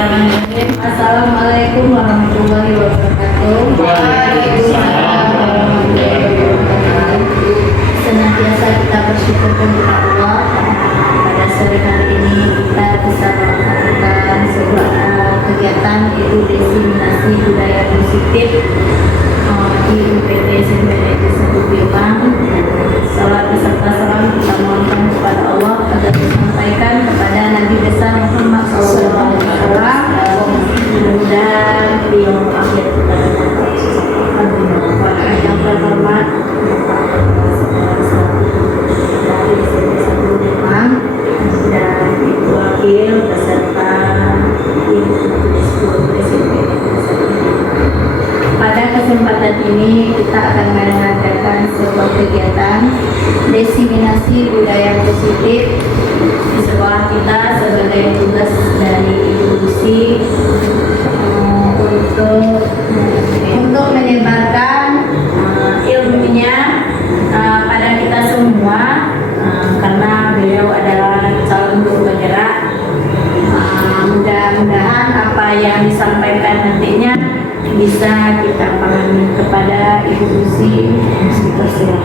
Bismillahirrahmanirrahim. Assalamualaikum warahmatullahi wabarakatuh. Waalaikumsalam warahmatullahi wabarakatuh. Senantiasa kita bersyukur kepada Allah. Pada sore hari ini kita bisa melakukan sebuah kegiatan yaitu diseminasi budaya positif di UPT SMPN 1 Bimbang. Salat beserta salam kita mohonkan kepada Allah agar disampaikan kepada Nabi besar Muhammad SAW. Mudah-mudahan beliau akhir kita yang terhormat dari satu Bimbang dan Ibu Wakil beserta Ibu Presiden. Pada kesempatan ini kita akan mengadakan sebuah kegiatan diseminasi budaya positif di sekolah kita sebagai tugas dari Ibu Lucy untuk menyebarkan ilmunya pada kita semua karena beliau adalah calon guru bergerak. Mudah-mudahan apa yang disampaikan nantinya bisa kita pahami. Kepada Ibu Lucy, silakan.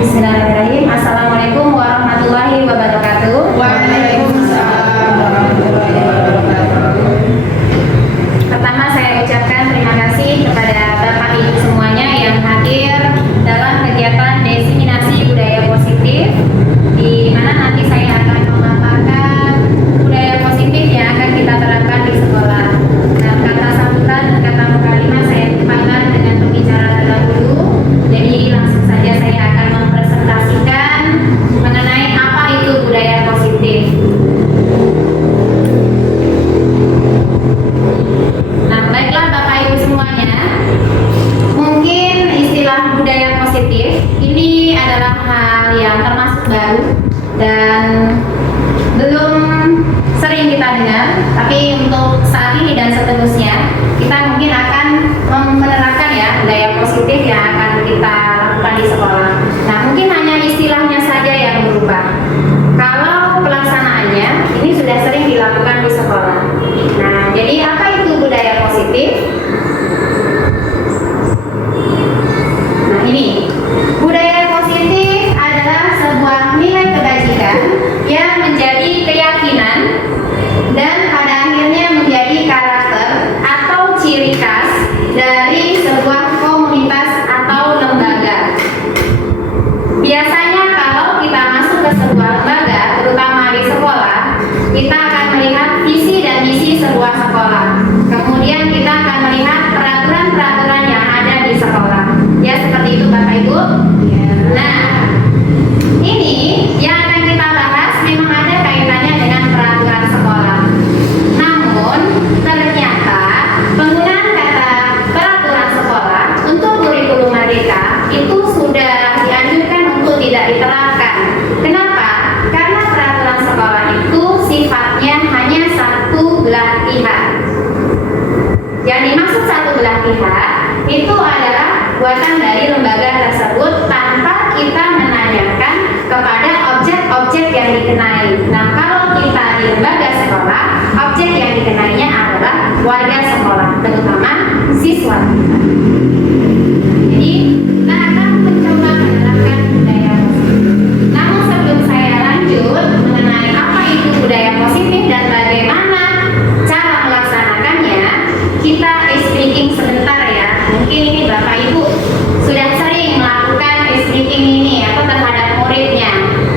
Bismillahirrahmanirrahim. Assalamualaikum warahmatullahi wabarakatuh. Waalaikumsalam warahmatullahi wabarakatuh. Pertama saya ucapkan terima kasih kepada Bapak Ibu semuanya yang hadir dalam kegiatan diseminasi budaya positif, di mana nanti saya akan memaparkan budaya positif yang akan kita terapkan di sekolah. Nah, kata sambutan dan kata mukalimah saya tumpahkan dengan pembicara terdahulu. Jadi langsung saja saya akan mempresentasikan mengenai apa itu budaya positif. Nah, baiklah Bapak Ibu semuanya, mungkin istilah budaya positif ini adalah hal yang termasuk baru dan belum sering kita dengar, tapi untuk saat ini dan seterusnya kita mungkin akan menerapkan ya budaya positif yang akan kita lakukan di sekolah. Nah, mungkin hanya istilahnya saja yang berubah. Kalau pelaksanaannya ini sudah sering dilakukan di sekolah. Nah, jadi apa itu budaya positif? Nah, ini budaya positif adalah sebuah nilai kebajikan yang menjadi keyakinan dan pada akhirnya menjadi karakter atau ciri khas dari sebuah komunitas atau lembaga. Biasanya kalau kita masuk ke sebuah lembaga, terutama di sekolah, kita akan melihat visi dan misi sebuah sekolah. Kemudian kita akan melihat peraturan-peraturan yang ada di sekolah. Ya, seperti itu Bapak Ibu. Nah, ini yang akan kita bahas memang ada kaitannya dengan peraturan sekolah. Namun, ternyata penggunaan kata peraturan sekolah untuk kurikulum merdeka itu sudah dianjurkan untuk tidak diterapkan. Kenapa? Karena peraturan sekolah itu sifatnya hanya satu belah pihak. Yang dimaksud satu belah pihak itu adalah buatan dari lembaga tersebut tanpa kita menanyakan kepada objek-objek yang dikenai. Nah, kalau kita di lembaga sekolah, objek yang dikenainya adalah warga sekolah, terutama siswa kita. Jadi, kita akan mencoba menerapkan budaya positif. Namun sebelum saya lanjut mengenai apa itu budaya positif dan bagaimana cara melaksanakannya, kita speaking sebentar ya. Mungkin ini Bapak Ibu sudah sering melakukan speaking ini atau terhadap muridnya.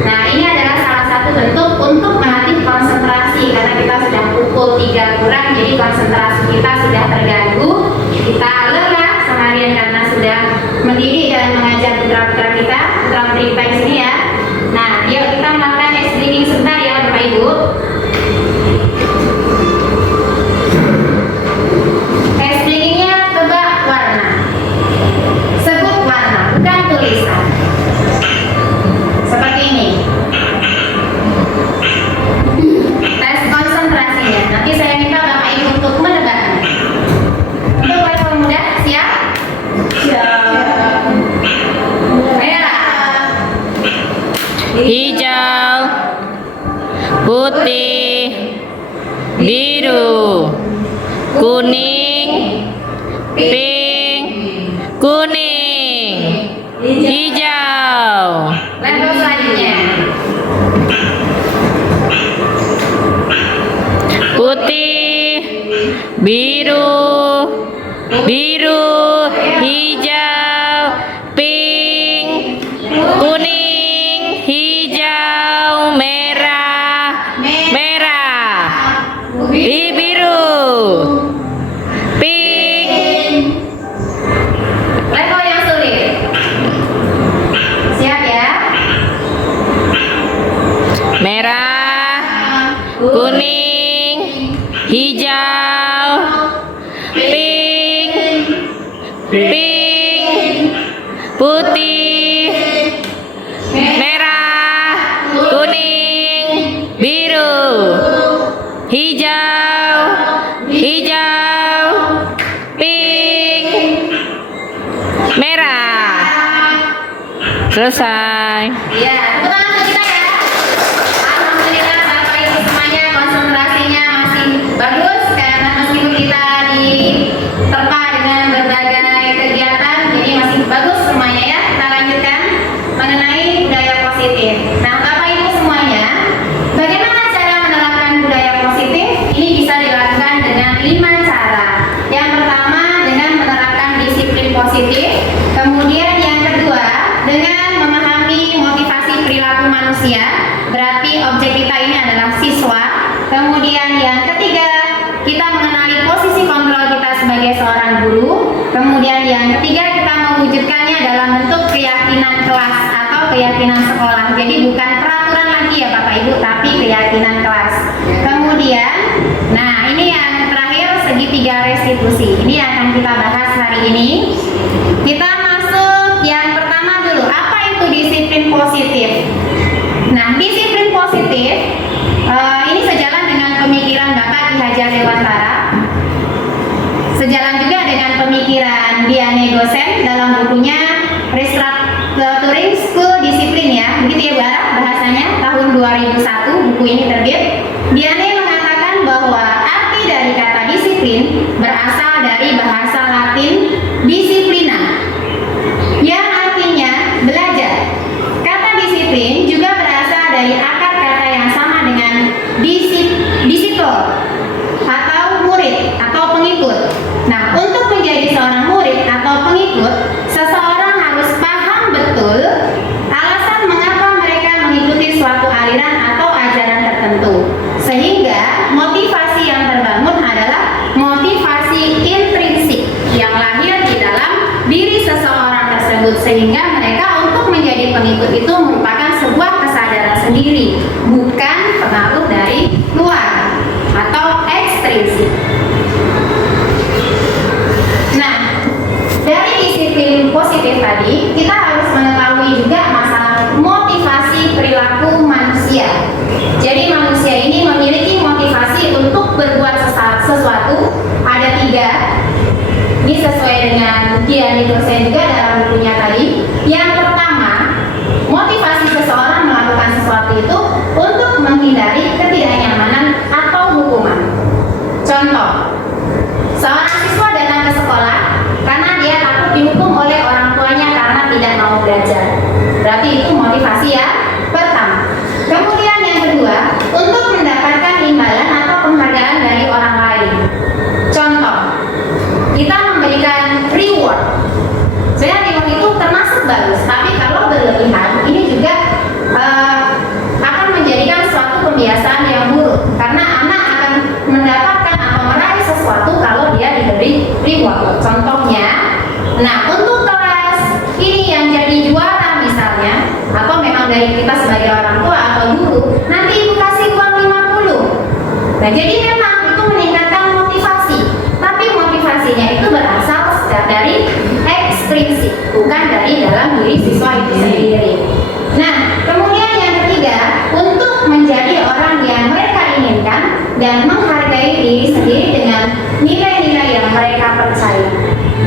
Nah, ini adalah salah satu bentuk untuk melatih konsentrasi karena kita sudah pukul 3 kurang, jadi konsentrasi kita sudah terganggu. Kita lelah kuning, hijau, Level selanjutnya. putih, biru, hijau, pink, kuning, hijau, merah, biru, pink, Level yang sulit. Siap ya? merah, kuning, hijau, pink, putih, merah, kuning, biru, hijau, pink, merah. Selesai. Iya, tepuk tangan untuk kita ya. Alhamdulillah Bapak Ibu semuanya konsentrasinya masih bagus karena meskipun kita diterpa dengan berbagai kegiatan, jadi masih bagus semuanya ya. Kita lanjutkan mengenai budaya positif. Nah, Bapak Ibu semuanya, bagaimana cara menerapkan budaya positif? Ini bisa dilakukan dengan 5 cara. Yang pertama dengan menerapkan disiplin positif, kemudian yang kedua dengan memahami motivasi perilaku manusia, berarti objek kita ini adalah siswa. Kemudian yang ketiga, kita mengenali posisi kontrol kita sebagai seorang guru. Kemudian yang ketiga, kita mewujudkannya dalam bentuk keyakinan kelas atau keyakinan sekolah. Jadi bukan peraturan lagi ya Bapak Ibu, tapi keyakinan kelas. Kemudian, nah ini yang terakhir, segitiga restitusi. Ini yang akan kita bahas hari ini. Kita masuk yang pertama dulu, apa itu disiplin positif? Nah, disiplin positif ini sejalan dengan pemikiran Bapak Ki Hajar Dewantara, sejalan juga dengan pemikiran Diane Gosen dalam bukunya Restructuring School Discipline ya, begitu ya bahasanya, tahun 2001 buku ini terbit. Diane mengatakan bahwa arti dari kata disiplin berasal dari bahasa Latin disciplina, yang artinya belajar. Kata disiplin juga berasal dari akar kata yang sama dengan disiplin atau murid atau pengikut. Nah, untuk menjadi seorang murid atau pengikut, seseorang harus paham betul alasan mengapa mereka mengikuti suatu aliran atau ajaran tertentu. Sehingga motivasi yang terbangun adalah motivasi intrinsik yang lahir di dalam diri seseorang tersebut, sehingga mereka untuk menjadi pengikut itu merupakan sebuah kesadaran sendiri, bukan pengaruh dari luar atau ekstrinsik. Nah, dari disiplin positif tadi, kita harus mengetahui juga masalah motivasi perilaku manusia. Jadi manusia ini memiliki motivasi untuk berbuat sesuatu, ada 3. Ini sesuai dengan Diane Gosen juga dalam bukunya tadi. Yang pertama, motivasi seseorang melakukan sesuatu itu untuk menghindari ketidaknyamanan atau hukuman. Contoh, seorang siswa datang ke sekolah karena dia takut dihukum oleh orang tuanya karena tidak mau belajar. Berarti itu motivasi yang pertama. Kemudian yang kedua, untuk mendapatkan imbalan atau penghargaan dari orang lain. Contoh, kita memberikan reward. Sebenarnya reward itu termasuk bagus, tapi kalau berlebihan ini juga akan menjadikan suatu kebiasaan yang buruk, karena anak akan mendapatkan atau meraih sesuatu kalau dia diberi reward. Contohnya, nah untuk kelas ini yang jadi juara misalnya, atau memang dari kita sebagai orang tua atau guru, nanti ibu kasih uang 50. Nah jadi memang itu meningkatkan motivasi, tapi motivasinya itu berasal dari ekstrinsik, bukan dari dalam diri siswa itu sendiri. Nah, kemudian yang ketiga, untuk menjadi orang yang mereka inginkan dan menghargai diri sendiri dengan nilai-nilai yang mereka percaya.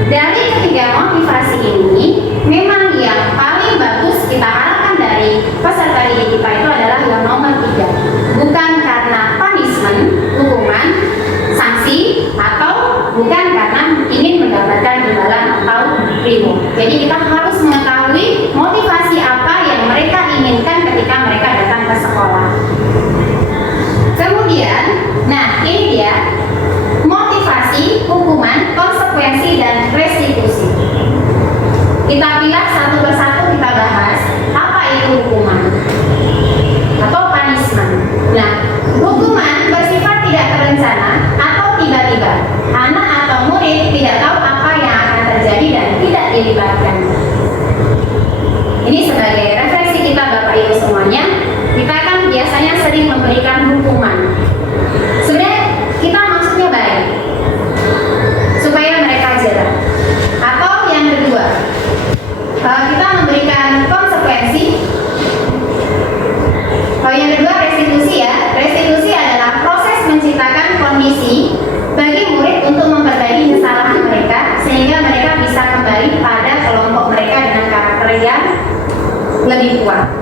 Dari ketiga motivasi ini, memang yang paling bagus kita harapkan dari peserta didik kita itu adalah yang nomor 3. Bukan karena punishment, hukuman, sanksi, atau bukan karena ingin mendapatkan imbalan atau reward. Jadi kita harus mengetahui motivasi apa yang mereka inginkan ketika mereka datang ke sekolah. Kemudian, nah ini dia motivasi, hukuman, konsekuensi, dan restitusi. Kita pilah satu persatu, kita bahas apa itu hukuman atau punishment. Nah, hukuman bersifat tidak terencana atau tiba-tiba. Anak atau murid tidak tahu apa yang akan terjadi dan tidak dilibatkan. Ini sebagai refleksi kita Bapak Ibu semuanya. Kita kan biasanya sering memberikan hukuman. Sebenarnya kita maksudnya baik, supaya mereka jerah. Atau yang kedua, kita memberikan konsekuensi. Yang kedua restitusi ya. Restitusi adalah proses menciptakan kondisi bagi murid untuk memperbaiki kesalahan mereka sehingga mereka bisa kembali pada kelompok mereka dengan karakter yang lebih kuat.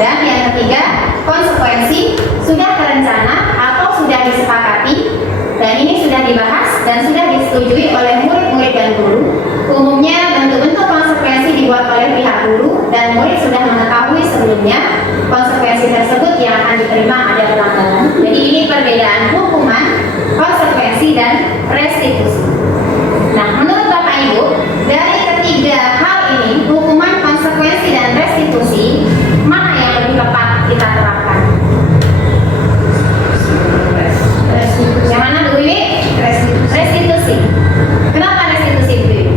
Dan yang ketiga, konsekuensi sudah terencana atau sudah disepakati dan ini sudah dibahas dan sudah disetujui oleh murid-murid dan guru. Umumnya bentuk-bentuk konsekuensi dibuat oleh pihak guru dan murid sudah mengetahui sebelumnya konsekuensi tersebut yang akan diterima ada pelanggaran. Jadi ini perbedaan hukuman, konsekuensi, dan restitusi. Nah, menurut Bapak Ibu, dari ketiga hal ini, hukuman, konsekuensi, dan restitusi, mana yang lebih tepat kita terapkan? Yang mana Bu Wiwi? Restitusi. Kenapa restitusi Bu Wiwi?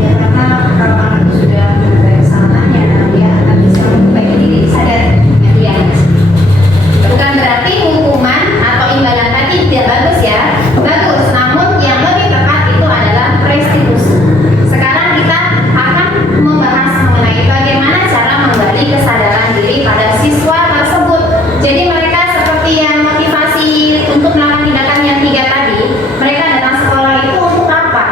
Ya karena kalau anak itu sudah mengenai kesalahannya, dia akan bisa memperbaiki diri sadar. Ya. Bukan berarti hukuman atau imbalan tadi tidak bagus ya. Bagus, namun yang lebih tepat itu adalah restitusi. Sekarang kita akan membahas mengenai bagaimana cara menggali kesadaran diri pada siswa tersebut. Jadi mereka seperti yang motivasi untuk melakukan tindakan yang 3 tadi, mereka datang sekolah itu untuk apa?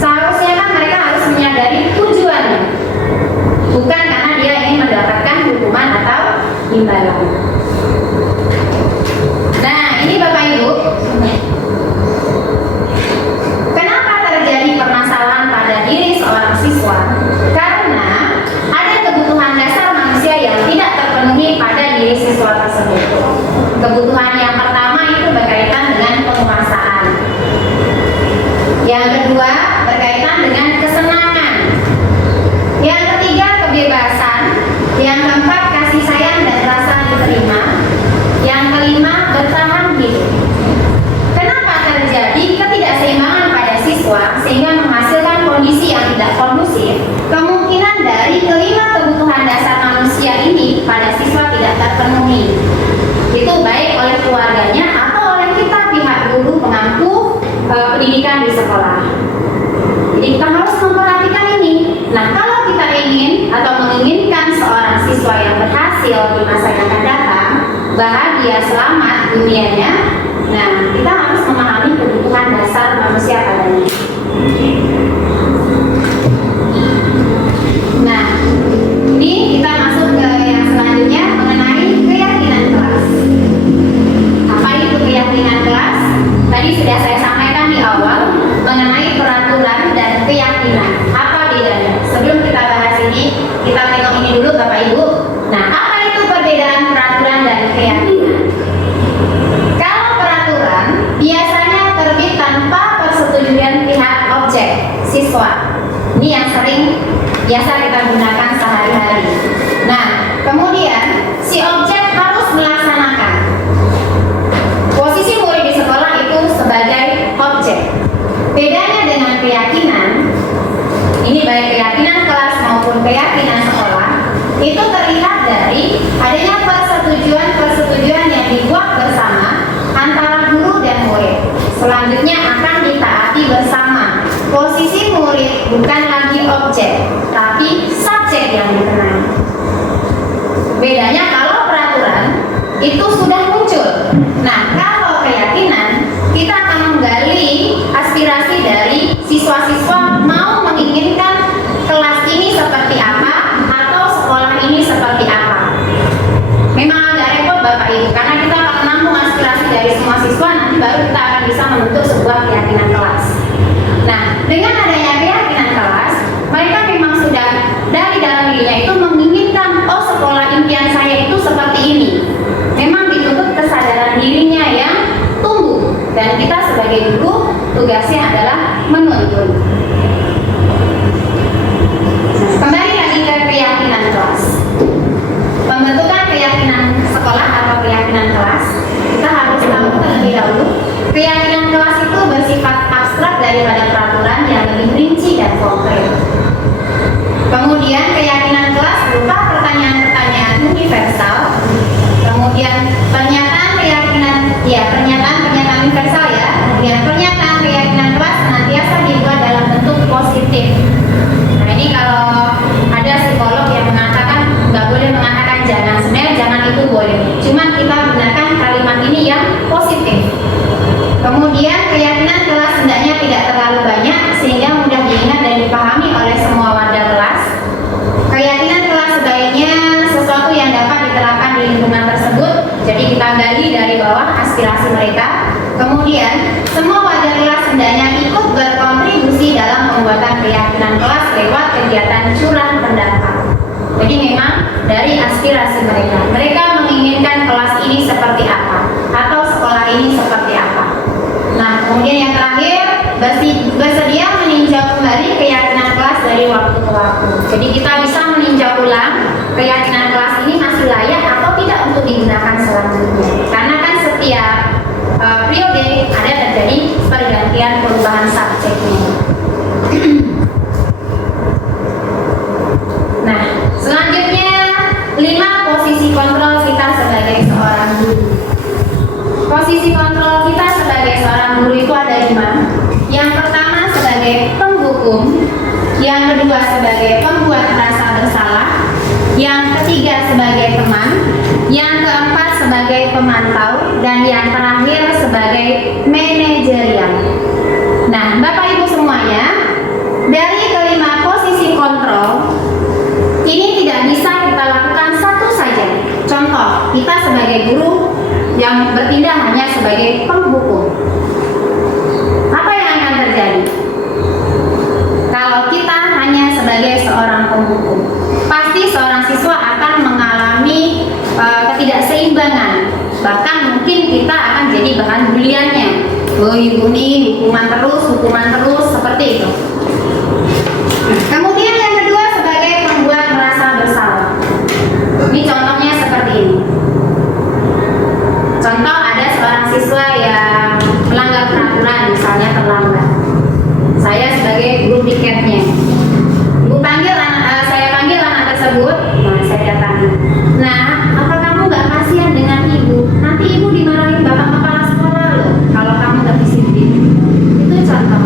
Seharusnya kan mereka harus menyadari tujuannya, bukan karena dia ingin mendapatkan hukuman atau imbalan. Nah, ini Bapak Ibu, kenapa terjadi permasalahan pada diri seorang siswa? Karena ada kebutuhan dasar manusia yang tidak terpenuhi pada diri siswa tersebut. Kebutuhan yang pertama itu berkaitan dengan penguasaan. Yang kedua berkaitan dengan kesenangan. Yang ketiga kebebasan. Yang keempat kasih sayang dan rasa diterima. Yang kelima bertahan hidup. Kenapa terjadi ketidakseimbangan pada siswa sehingga menghasilkan kondisi yang tidak kondusif? Kemungkinan dari kelima kebutuhan dasar manusia ini pada siswa tidak terpenuhi. Itu baik oleh keluarganya atau oleh kita pihak guru pengampu pendidikan di sekolah. Jadi kita harus memperhatikan ini. Nah, kalau kita ingin atau menginginkan seorang siswa yang berhasil di masa yang akan datang, bahagia, selamat dunianya, nah kita harus memahami kebutuhan dasar manusia padanya. Nah, ini kita masuk ke yang selanjutnya mengenai keyakinan kelas. Apa itu keyakinan kelas? Tadi sudah saya sampaikan di awal mengenai peraturan dan keyakinan. Apa bedanya? Sebelum kita bahas ini, kita tengok ini dulu Bapak Ibu. Nah, apa itu perbedaan peraturan dan keyakinan? Kalau peraturan biasanya terbit tanpa persetujuan pihak objek, siswa. Ini yang sering biasa kita gunakan sehari-hari. Nah, kemudian si objek harus melaksanakan. Posisi murid di sekolah itu sebagai objek. Bedanya dengan keyakinan, ini baik keyakinan kelas maupun keyakinan sekolah, itu terlihat dari adanya persetujuan yang dibuat bersama antara guru dan murid. Selanjutnya akan ditaati bersama. Posisi murid bukan lagi objek, tapi subjek yang dikenai. Bedanya kalau peraturan itu sudah muncul. Nah, kalau keyakinan kita akan menggali aspirasi dari siswa-siswa mau menginginkan kelas ini seperti apa atau sekolah ini seperti apa. Memang agak repot Bapak Ibu karena kita akan menampung aspirasi dari semua siswa, nanti baru kita akan bisa membentuk sebuah keyakinan kelas. Nah, dengan adanya keyakinan Kemudian yang terakhir, bersedia meninjau kembali keyakinan kelas dari waktu ke waktu. Jadi kita bisa meninjau ulang keyakinan kelas ini masih layak atau tidak untuk digunakan selanjutnya. Karena kan setiap periode ada terjadi pergantian perubahan subjeknya. Nah, selanjutnya 5 posisi kontrol kita sebagai seorang guru. Posisi kontrol kita sebagai seorang guru itu ada 5. Yang pertama sebagai penghukum, yang kedua sebagai pembuat rasa bersalah, yang ketiga sebagai teman, yang keempat sebagai pemantau, dan yang terakhir sebagai manajerial. Nah, Bapak Ibu semuanya, dari kelima posisi kontrol ini tidak bisa kita lakukan satu saja. Contoh, kita sebagai guru yang bertindak hanya sebagai penghukum. Apa yang akan terjadi? Kalau kita hanya sebagai seorang penghukum, pasti seorang siswa akan mengalami ketidakseimbangan. Bahkan mungkin kita akan jadi bahan buliannya. Oh, ibu nih hukuman terus, seperti itu. Kemudian yang kedua sebagai pembuat merasa bersalah. Ini contohnya seperti ini. Contoh, ada seorang siswa yang melanggar peraturan, misalnya terlambat. Saya sebagai guru piketnya, saya panggil anak tersebut. Nah, saya datangi. Nah, apa kamu nggak kasihan dengan ibu? Nanti ibu dimarahin bapak kepala sekolah loh kalau kamu nggak disiplin. Itu contoh.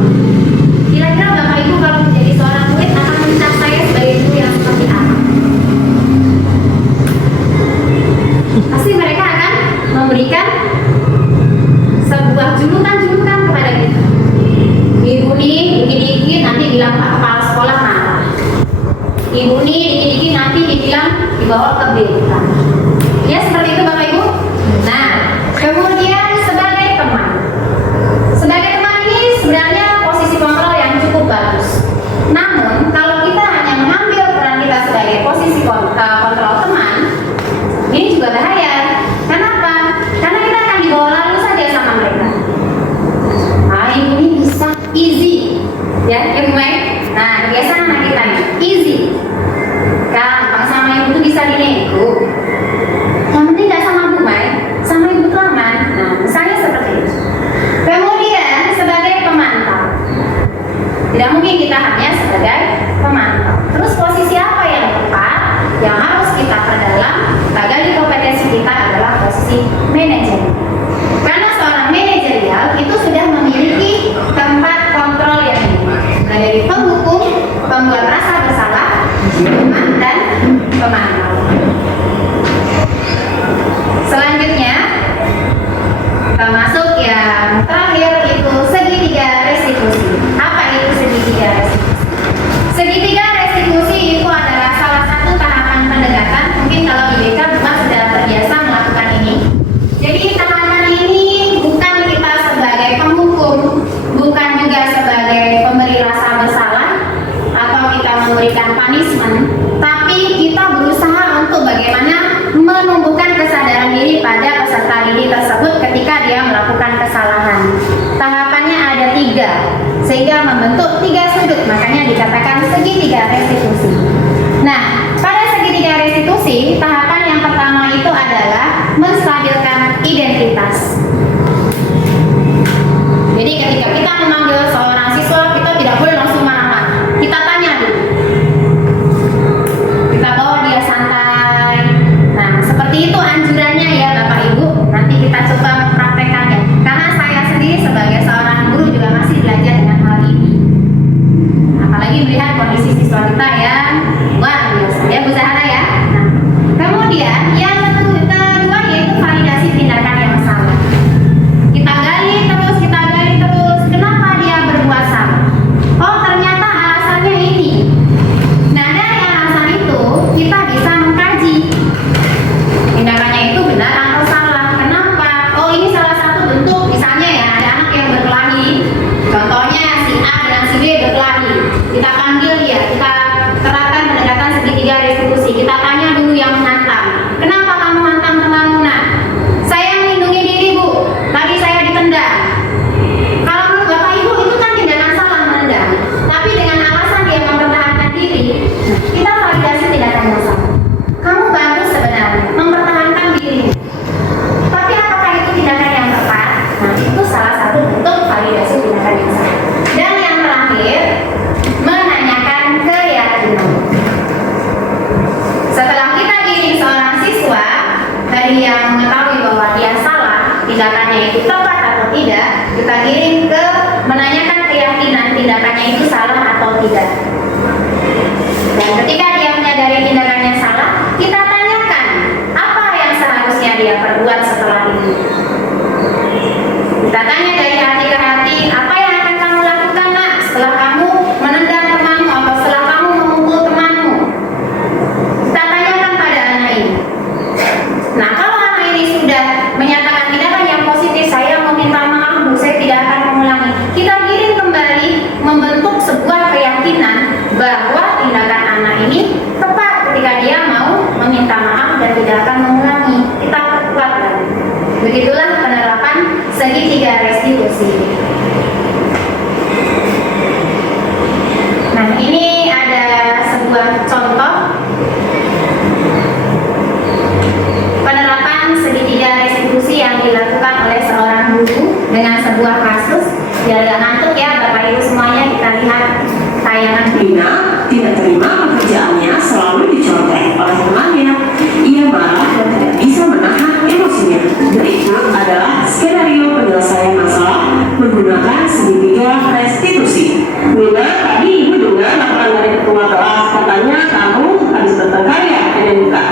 Kira-kira bapak ibu kalau menjadi seorang murid akan mencap saya sebagai guru yang seperti apa? Pasti mereka akan memberikan sebuah julukan-julukan kepada kita. Ibu nih dikit-dikit nanti bilang Pak Kepala Sekolah marah. Ibu nih dikit-dikit nanti dibilang dibawa ke BK. Ya seperti itu Bapak Ibu. Nah, kemudian sebagai teman. Sebagai teman ini sebenarnya posisi kontrol yang cukup bagus. Namun kalau kita hanya mengambil peran kita sebagai posisi kontrol teman, ini juga bahaya. Kenapa? Karena kita akan dibawa lalu saja sama mereka. Nah, ini bisa easy, ya, Ibu Mai. Nah, kebiasaan anak kita nih, easy. Gampang sama ibu tuh bisa dinego. Yang penting nggak sama Bu Mai, sama ibu tuh aman. Nah, misalnya seperti itu. Kemudian sebagai pemantau, tidak mungkin kita hanya sebagai pemantau. Terus posisi apa yang tepat yang harus kita perdalam agar kompetensi kita adalah posisi manajer. Karena seorang manajerial itu sudah memiliki tempat kontrol yang ini, dari penghukum, pembuat rasa bersalah, teman, dan pemantau. Selanjutnya kita masuk yang terakhir, itu segitiga restitusi. Apa itu segitiga restitusi? Segitiga restitusi itu adalah salah satu tahapan pendekatan. Mungkin kalau di BK Bukan sudah terbiasa melakukan ini. Jadi tahapan ini bukan kita sebagai penghukum, bukan juga sebagai pemberi rasa bersalah atau kita memberikan punishment, tapi kita berusaha untuk bagaimana menumbuhkan kesadaran diri pada peserta didik tersebut ketika dia melakukan kesalahan. Tahapannya ada 3, sehingga membentuk 3 sudut, makanya dikatakan segitiga restitusi. Nah, pada segitiga restitusi, tahapan yang pertama itu adalah menstabilkan identitas. Jadi ketika kita memanggil seorang siswa, kita tidak boleh langsung marah-marah. Kita tanya dulu. Kita bawa dia santai. Nah, seperti itu anjurannya ya Bapak Ibu. Nanti kita coba mempraktekannya. Karena saya sendiri sebagai seorang guru juga masih belajar dengan hal ini. Apalagi melihat kondisi siswa kita yang luar biasa. Ya Bu Zahra ya. Nah, kemudian yang kedua yaitu validasi tindakan yang salah. Kita gali terus, kenapa dia berbuat salah? Oh, ternyata alasannya ini. Nah, dari alasan itu kita bisa mengkaji tindakannya itu benar atau salah. Kenapa? Oh, ini salah satu bentuk, misalnya ya ada anak yang berkelahi. Contohnya si A dan si B berkelahi. Kita panggil dia, kita terapkan pendekatan segitiga restitusi. Kita tanya dulu yang menghantam. Kenapa kamu hantam temanmu? Nah, saya melindungi diri Bu. Tadi saya ditendang. Kalau salah atau tidak. Dan ketika dia menyadari tindakannya salah, kita tanyakan apa yang seharusnya dia perbuat setelah ini. Kita tanya dari hati ke hati, apa yang akan kamu lakukan nak setelah kamu menendang temanmu atau setelah kamu memukul temanmu? Kita tanyakan pada anak ini. Nah, kalau anak ini sudah menyatakan tindakan yang positif, saya meminta maaf Bu, saya tidak akan mengulangi. Kita giring kembali membentuk sebuah keyakinan bahwa tindakan anak ini tepat ketika dia mau meminta maaf dan tidak akan mengulangi. Kita perkuat lagi. Begitulah penerapan segitiga restitusi. Nah, ini ada sebuah contoh penerapan segitiga restitusi yang dilakukan oleh seorang guru dengan sebuah kasus. Biar gak ngantuk ya Bapak Ibu semuanya, kita lihat tayangan. Lina tidak terima pekerjaannya selalu dicontek oleh temannya. Ia marah dan tidak bisa menahan emosinya. Berikut adalah skenario penyelesaian masalah menggunakan segitiga restitusi. Lina, tadi ibu dengar laporan dari ketua kelas, katanya kamu habis bertengkar ya dengan Luka.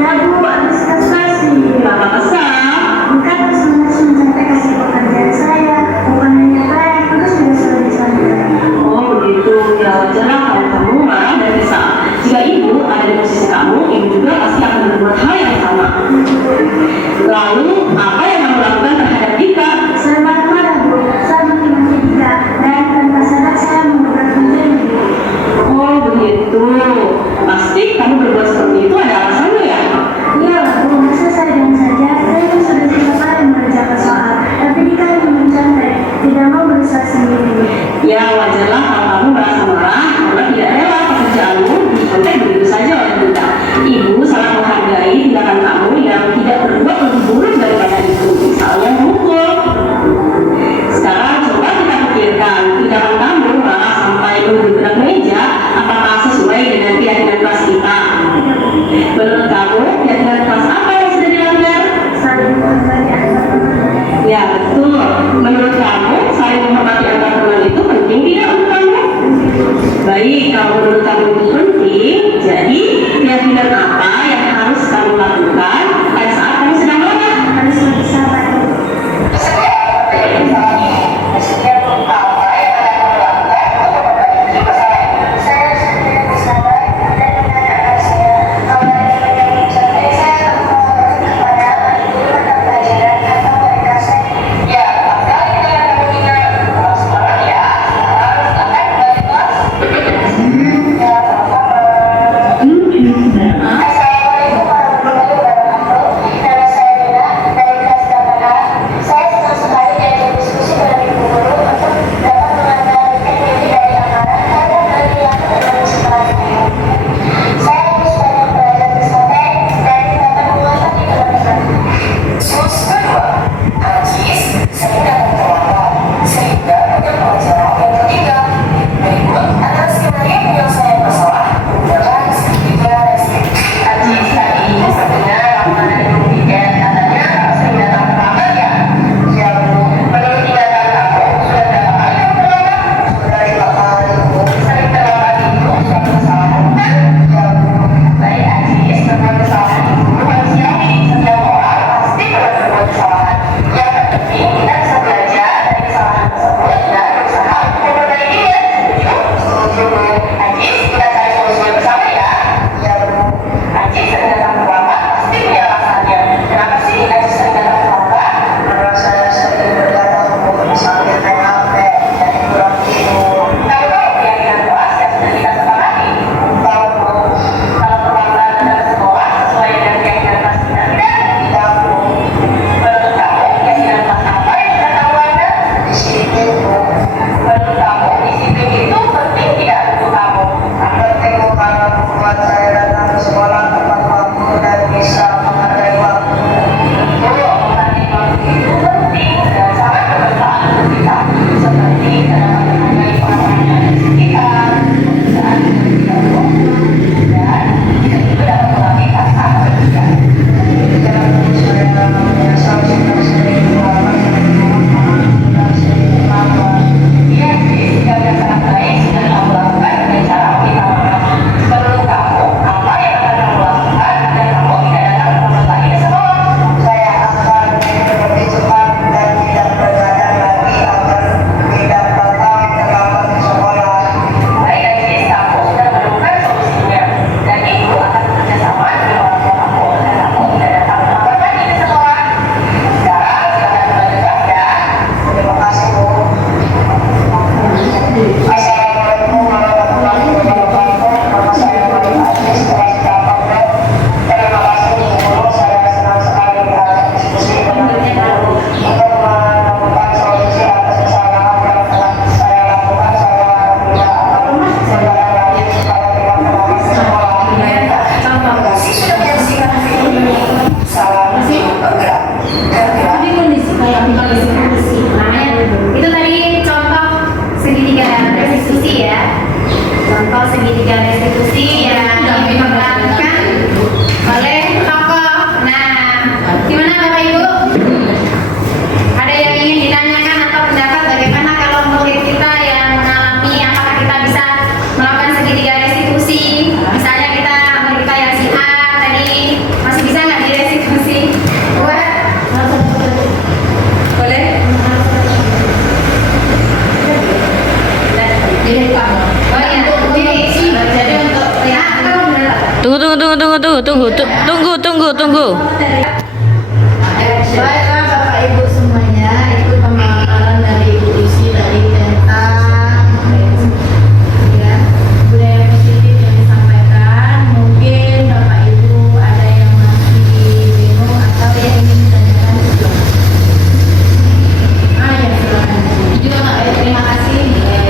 Ya Bu, habis kasih. Kenapa kesal? Bukan terus-menerus mencontek hasil pekerjaan saya. Bukan hanya saya, itu sudah sering disampaikan. Oh begitu, ya wajarlah kalau kamu marah dan kesal. Jika ibu ada di posisi kamu, ibu juga pasti akan berbuat hal yang sama. Lalu, apa yang kamu lakukan terhadap Dika? Saya marah Bu, saya menghina Dika dan tanpa sadar saya membuat menjadi. Oh begitu, pasti kamu berbuat seperti itu ada alasannya ya? Iya Bu, masa saya diam saja? Saya kan sudah 3 kali mengerjakan soal, tapi Dika yang mencontek, tidak mau berusaha sendiri. Ya wajarlah kalau kamu merasa marah karena tidak rela pekerjaanmu dicontek begitu saja oleh Dika. Ibu sangat menghargai tindakan kamu yang tidak berbuat lebih buruk daripada itu, misalnya memukul. Sekarang coba kita pikirkan, tindakan kamu marah sampai menggerak meja, apakah sesuai dengan keyakinan kelas kita? Menurut kamu, keyakinan kelas apa yang sudah dilanggar? Saling menghargai antar teman. Ya betul. Menurut kamu, saling menghormati antar teman itu penting tidak untuk kamu? Baik, kalau menurut kamu itu penting, jadi keyakinan apa yang harus kamu lakukan pada saat kamu sedang marah? Harus lebih sabar. Saya sudah bersabar dan menanyakan saya. Kalau ada yang mencontek, saya akan melaporkan kepada ibu atau pelajaran atau mereka saya. Ya, sekali kita kamu ingat kalau sekarang ya, sekarang akan kembali kelas. segitiga restitusi yang diperankan oleh tokoh. Nah, gimana Bapak Ibu? Ada yang ingin ditanyakan atau pendapat bagaimana kalau murid kita yang mengalami apakah kita bisa melakukan segitiga restitusi? Misalnya murid kita yang si A tadi masih bisa nggak direstitusi? Boleh? Oh iya, jadi untuk ya, Tunggu. Baiklah Bapak Ibu semuanya, itu pemaparan dari Ibu Isi tadi tentang ya, budaya positif yang disampaikan. Mungkin Bapak Ibu ada yang masih bingung atau yang ingin ditanyakan juga. Ya silakan. juga terima kasih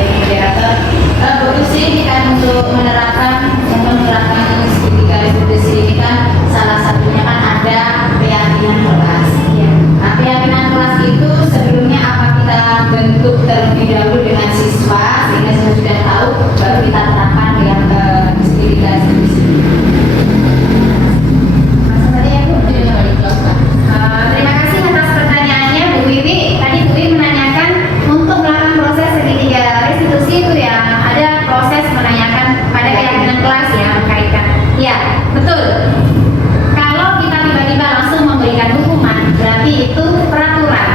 moderator. Bu Isi kan untuk menerapkan segitiga restitusi ini kan salah satunya kan ada keyakinan kelas. Nah, keyakinan kelas itu sebelumnya apa kita bentuk terlebih dahulu dengan siswa sehingga siswa sudah tahu baru kita terapkan yang segitiga restitusi. Terima kasih atas pertanyaannya Bu Wiwi. Tadi Bu Wiwi menanyakan untuk melakukan proses segitiga restitusi itu ya ada proses menanyakan pada keyakinan kelas ya berkaitan. Ya betul. Kalau kita tiba-tiba langsung memberikan hukuman berarti itu peraturan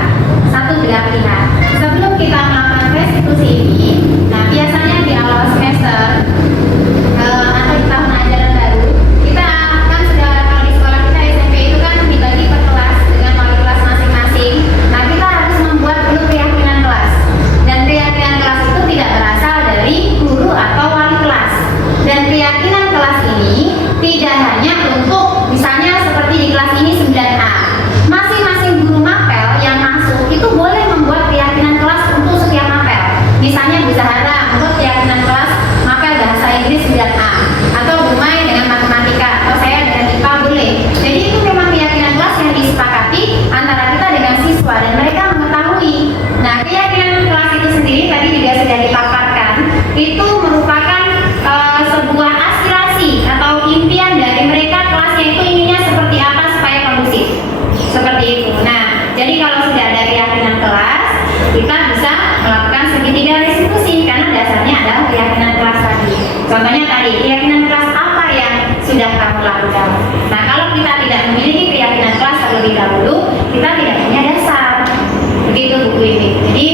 satu belah pihak. Sebelum kita melakukan restitusi ini, nah biasanya di awal semester atau di tahun ajaran baru kita kan sudah kalau di sekolah kita SMP itu kan dibagi per kelas dengan wali kelas masing-masing. Nah kita harus membuat dulu keyakinan kelas dan keyakinan kelas itu tidak berasal dari guru atau wali kelas dan keyakinan kelas ini tidak hanya untuk misalnya seperti di kelas ini 9A masing-masing guru mapel yang masuk itu boleh membuat keyakinan kelas untuk setiap mapel. Misalnya Bu Zahara membuat keyakinan kelas mapel bahasa Inggris 9A atau Bu Mai dengan matematika atau saya dengan IPA boleh. Jadi itu memang keyakinan kelas yang disepakati antara kita dengan siswa dan mereka mengetahui. Nah keyakinan kelas itu sendiri tadi juga sudah dipaparkan itu merupakan sebuah aspirasi atau impian dari mereka kelasnya itu inginnya seperti apa supaya kondusif seperti itu. Nah jadi kalau sudah ada keyakinan kelas kita bisa melakukan segitiga restitusi karena dasarnya adalah keyakinan kelas tadi. Contohnya tadi keyakinan kelas apa yang sudah kamu lakukan. Nah kalau kita tidak memiliki keyakinan kelas terlebih dahulu kita tidak punya dasar. Begitu buku ini. Jadi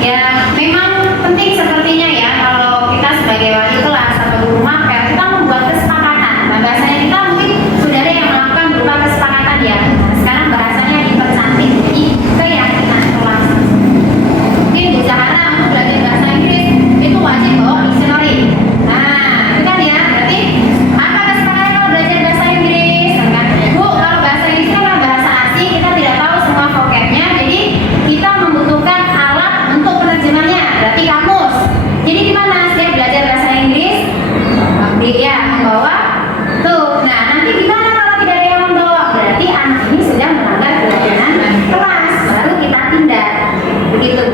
ya memang penting sepertinya ya kalau kita sebagai wali kelas atau guru mapel kita membuat kesepakatan. Nah bahasanya kita mungkin sudah ada yang melakukan berupa kesepakatan ya. Nah, sekarang bahasanya dipercantik jadi keyakinan kelas. Mungkin Bu Zahara untuk belajar bahasa Inggris itu wajib bawa dictionary. Nah itu kan ya berarti apa kesepakatan kalau belajar bahasa Inggris? Kan Bu kalau bahasa Inggris itu kan bahasa asing kita tidak tahu semua vocabnya jadi kita membutuhkan alat untuk penerjemahnya berarti kamus. Jadi gimana setiap belajar bahasa Inggris dia membawa tuh. Nah nanti gimana kalau tidak ada yang membawa berarti anak ini sudah melanggar keyakinan kelas baru kita tindak begitu.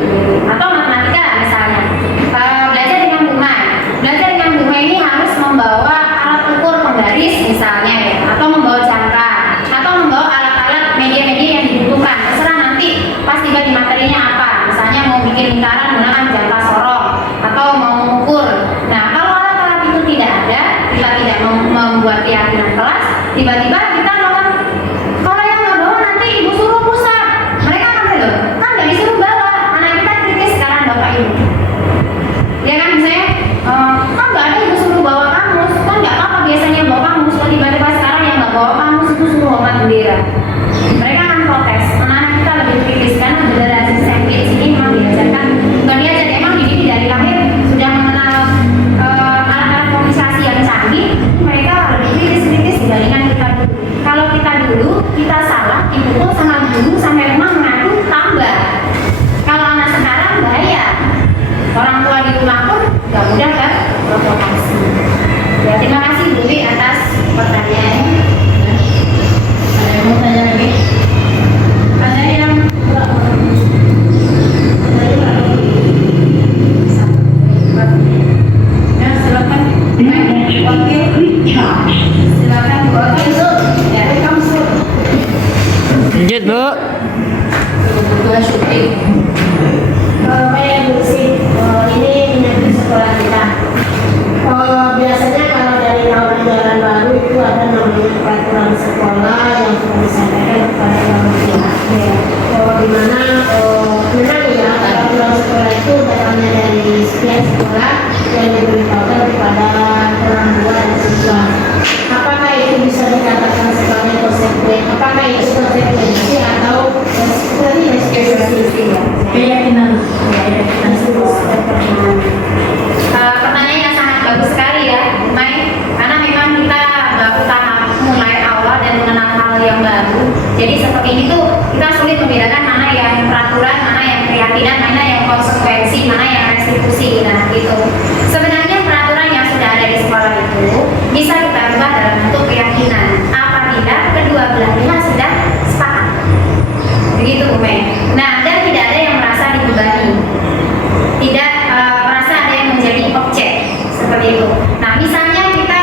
Atau matematika misalnya belajar dengan Bu Mai. Belajar dengan Bu Mai ini harus membawa alat ukur penggaris misalnya ya atau membawa jangka atau membawa alat-alat media-media yang dibutuhkan terserah nanti pas tiba di materinya apa misalnya mau bikin lingkaran menggunakan jangka sorong atau mau mengukur. Nah kalau alat-alat itu tidak ada kita tidak membuat keyakinan kelas tiba-tiba kita melakukan kalau yang nggak bawa nanti ibu suruh pusat mereka kan loh kan nggak disuruh bawa anak kita kritis sekarang Bapak Ibu ya kan misalnya kan nggak ada ibu suruh bawa kamus kan nggak apa-apa biasanya bawa kamus kalau tiba-tiba sekarang yang nggak bawa kamus itu suruh hormat bendera mereka akan protes anak-anak kita lebih kritis karena generasi SMP di sini memang diajarkan bukan diajar emang dididik dari lahir sudah mengenal alat-alat komunikasi yang canggih mereka lebih kritis dibandingkan kita dulu. Kalau kita dulu kita salah dipukul sama guru sampai rumah mengaku tambah. Kalau anak sekarang bahaya orang tua di rumah pun nggak mudah kan provokasi. Ya terima kasih Bu Wi atas pertanyaannya. Ada yang mau tanya lagi? Ada yang Ya silakan. Oke, silakan Bu. Oke, Su. Ya, kamu Su. Lanjut, Bu. Ketua syuting. Baik Bu Sri, ini menyangkut sekolah kita. Biasanya kalau dari tahun ajaran baru itu ada namanya peraturan sekolah yang sudah disampaikan kepada orang tua. Di mana memang ya peraturan sekolah itu datangnya dari setiap sekolah yang diberitahukan kepada orang tua dan siswa. Apakah itu bisa dikatakan sebagai konsekuen? Apakah itu konsekuensi atau konsekuensi? Keyakinan. Pertanyaan yang sangat bagus sekali ya, Mai. Karena memang kita baru tahap mulai awal dan mengenal hal yang baru. Jadi seperti ini tuh kita sulit membedakan mana yang peraturan, mana yang keyakinan, mana yang konsekuensi, mana yang restitusi. Nah gitu. Sebenarnya peraturan yang sudah ada di sekolah itu bisa kita ubah dalam bentuk keyakinan apabila kedua belah pihak sudah sepakat. Begitu, Bu Mei. Nah, dan tidak ada yang merasa dibebani. Tidak merasa ada yang menjadi objek seperti itu. Nah, misalnya kita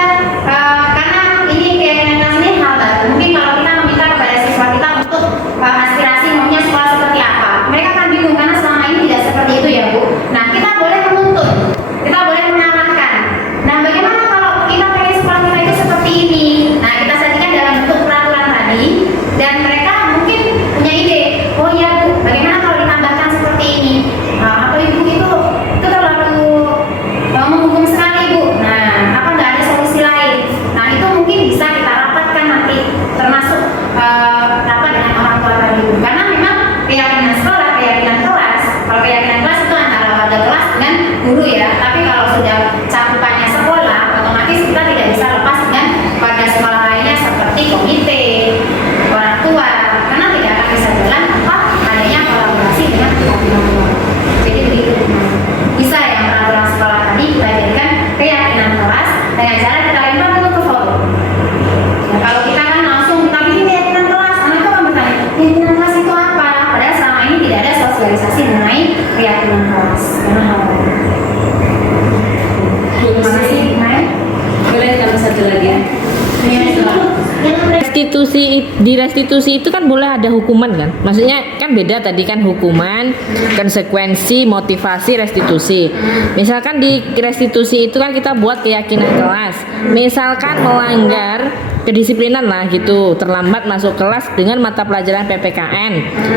karena ini keyakinan kelas ini hal baru. Mungkin kalau kita meminta kepada siswa kita untuk aspirasi maunya sekolah seperti apa, mereka akan bingung karena selama ini tidak seperti itu ya Bu. Nah, kita boleh menuntut, kita boleh mengarahkan. Nah, bagaimana kalau kita pengen sekolah kita itu seperti ini? Nah, kita sajikan dalam bentuk peraturan tadi dan mereka mungkin punya ide. Oh iya Bu, bagaimana kalau ditambahkan seperti ini? Atau Ibu itu terlalu menghukum sekali Bu. Nah, apa nggak ada solusi lain? Nah, itu mungkin bisa kita rapatkan nanti, termasuk rapat dengan orang tua tadi Bu. Karena memang keyakinan sekolah, keyakinan kelas. Kalau keyakinan kelas itu antara warga kelas dengan guru ya. Tapi kalau sudah cakupannya sekolah, otomatis kita tidak bisa lepas dengan warga sekolah lainnya seperti komite, orang tua. Karena tidak akan bisa jalan tanpa adanya kolaborasi dengan keyakinan kelas. Jadi begitu. Bisa yang peraturan sekolah tadi kita jadikan keyakinan kelas dengan cara kita lempar dulu ke forum. Ya, kalau kita kan langsung kita bikin keyakinan kelas, anak itu akan bertanya keyakinan kelas itu apa? Padahal selama ini tidak ada sosialisasi mengenai keyakinan kelas. Karena hal baru. Terima kasih, Mai. Boleh tambah satu lagi ya? Restitusi itu kan boleh ada hukuman kan? Maksudnya kan beda tadi kan hukuman, konsekuensi, motivasi, restitusi. Misalkan di restitusi itu kan kita buat keyakinan kelas. Misalkan melanggar kedisiplinan lah gitu, terlambat masuk kelas dengan mata pelajaran PPKN.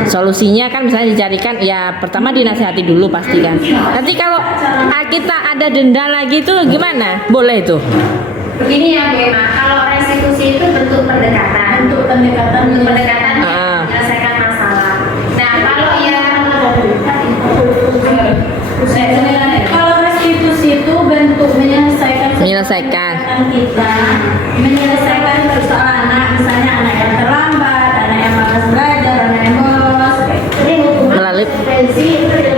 Solusinya kan misalnya dicarikan ya pertama dinasihati dulu pasti kan. Nanti kalau kita ada denda lagi itu gimana? Boleh itu? Begini ya Bu Emma, kalau restitusi itu bentuk pendekatan. Untuk pendekatan Menyelesaikan masalah. Nah, kalau kalau restitusi itu bentuk menyelesaikan Menyelesaikan. kita, menyelesaikan persoalan anak, misalnya anak yang terlambat, anak yang malas belajar, anak yang bolos. Melalui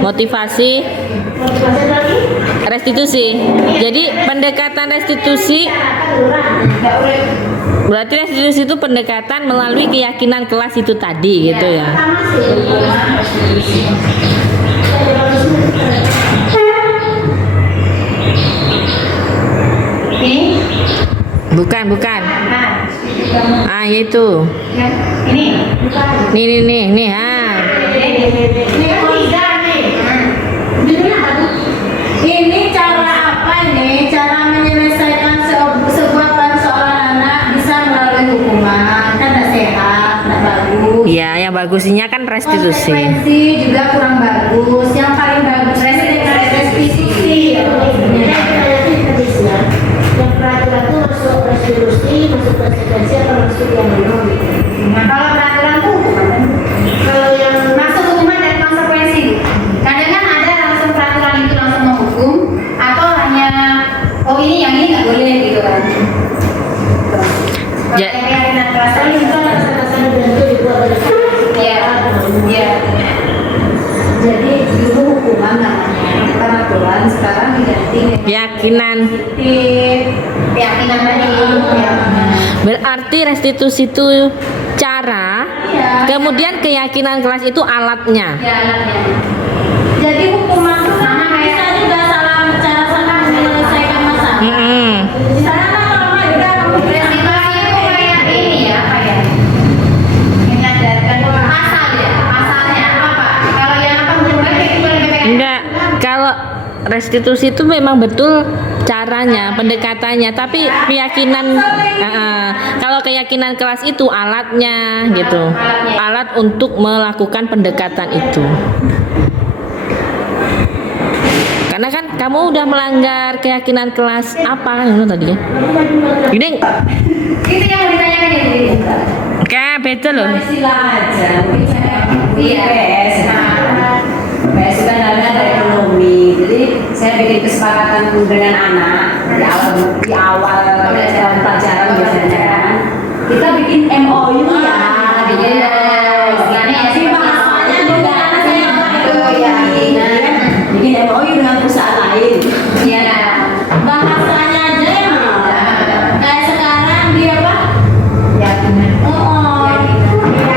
motivasi restitusi. Jadi pendekatan restitusi berarti restitusi itu pendekatan melalui keyakinan kelas itu tadi gitu ya. ini, Bukan. nah, Ah, itu. ya, ini, Nih. ini kan tiga nih. Judulnya apa tuh? Ini cara apa nih? Cara menyelesaikan sebuah persoalan anak bisa melalui hukuman, kan tidak sehat, tidak bagus. Ya, yang bagusnya kan restitusi. Konsekuensi juga kurang bagus. Yang paling bagus restitusi. Yang peraturan itu masuk restitusi, masuk konsekuensi atau masuk yang mana gitu. Nah, kalau peraturan tuh kalau yang masuk hukuman dan konsekuensi. Kadang kan ada langsung peraturan itu langsung menghukum atau hanya oh ini yang ini nggak boleh gitu kan. Ja- Keyakinan kelas tadi itu Rasa-rasa dibentuk dibuat oleh Iya. Jadi dulu hukuman namanya peraturan, sekarang diganti Keyakinan. Keyakinan tadi. Ya. Berarti restitusi itu cara, kemudian keyakinan kelas itu alatnya. Ya, alatnya. Jadi hukuman itu Sama kayak bisa juga cara salah menyelesaikan masalah. Mm-mm. Misalnya restitusi itu memang betul caranya, pendekatannya, tapi keyakinan kalau keyakinan kelas itu alatnya gitu. Alat untuk melakukan pendekatan itu. Karena kan kamu udah melanggar keyakinan kelas apa kan itu tadi kan? Ini Itu yang mau ditanyakan ya Bu. kayak beda loh. Istilah aja, mungkin saya Iya. PS. PS kan ada ekonomi, jadi saya bikin kesepakatan dengan anak di awal pelajaran biasanya kan. Kita bikin MOU ya, bikin istilahnya ya, sih bahasanya juga anak saya itu ya. bikin MOU dengan perusahaan lain. Iya. Bahasanya aja yang beda. Kayak sekarang dia apa? Keyakinan. Oh,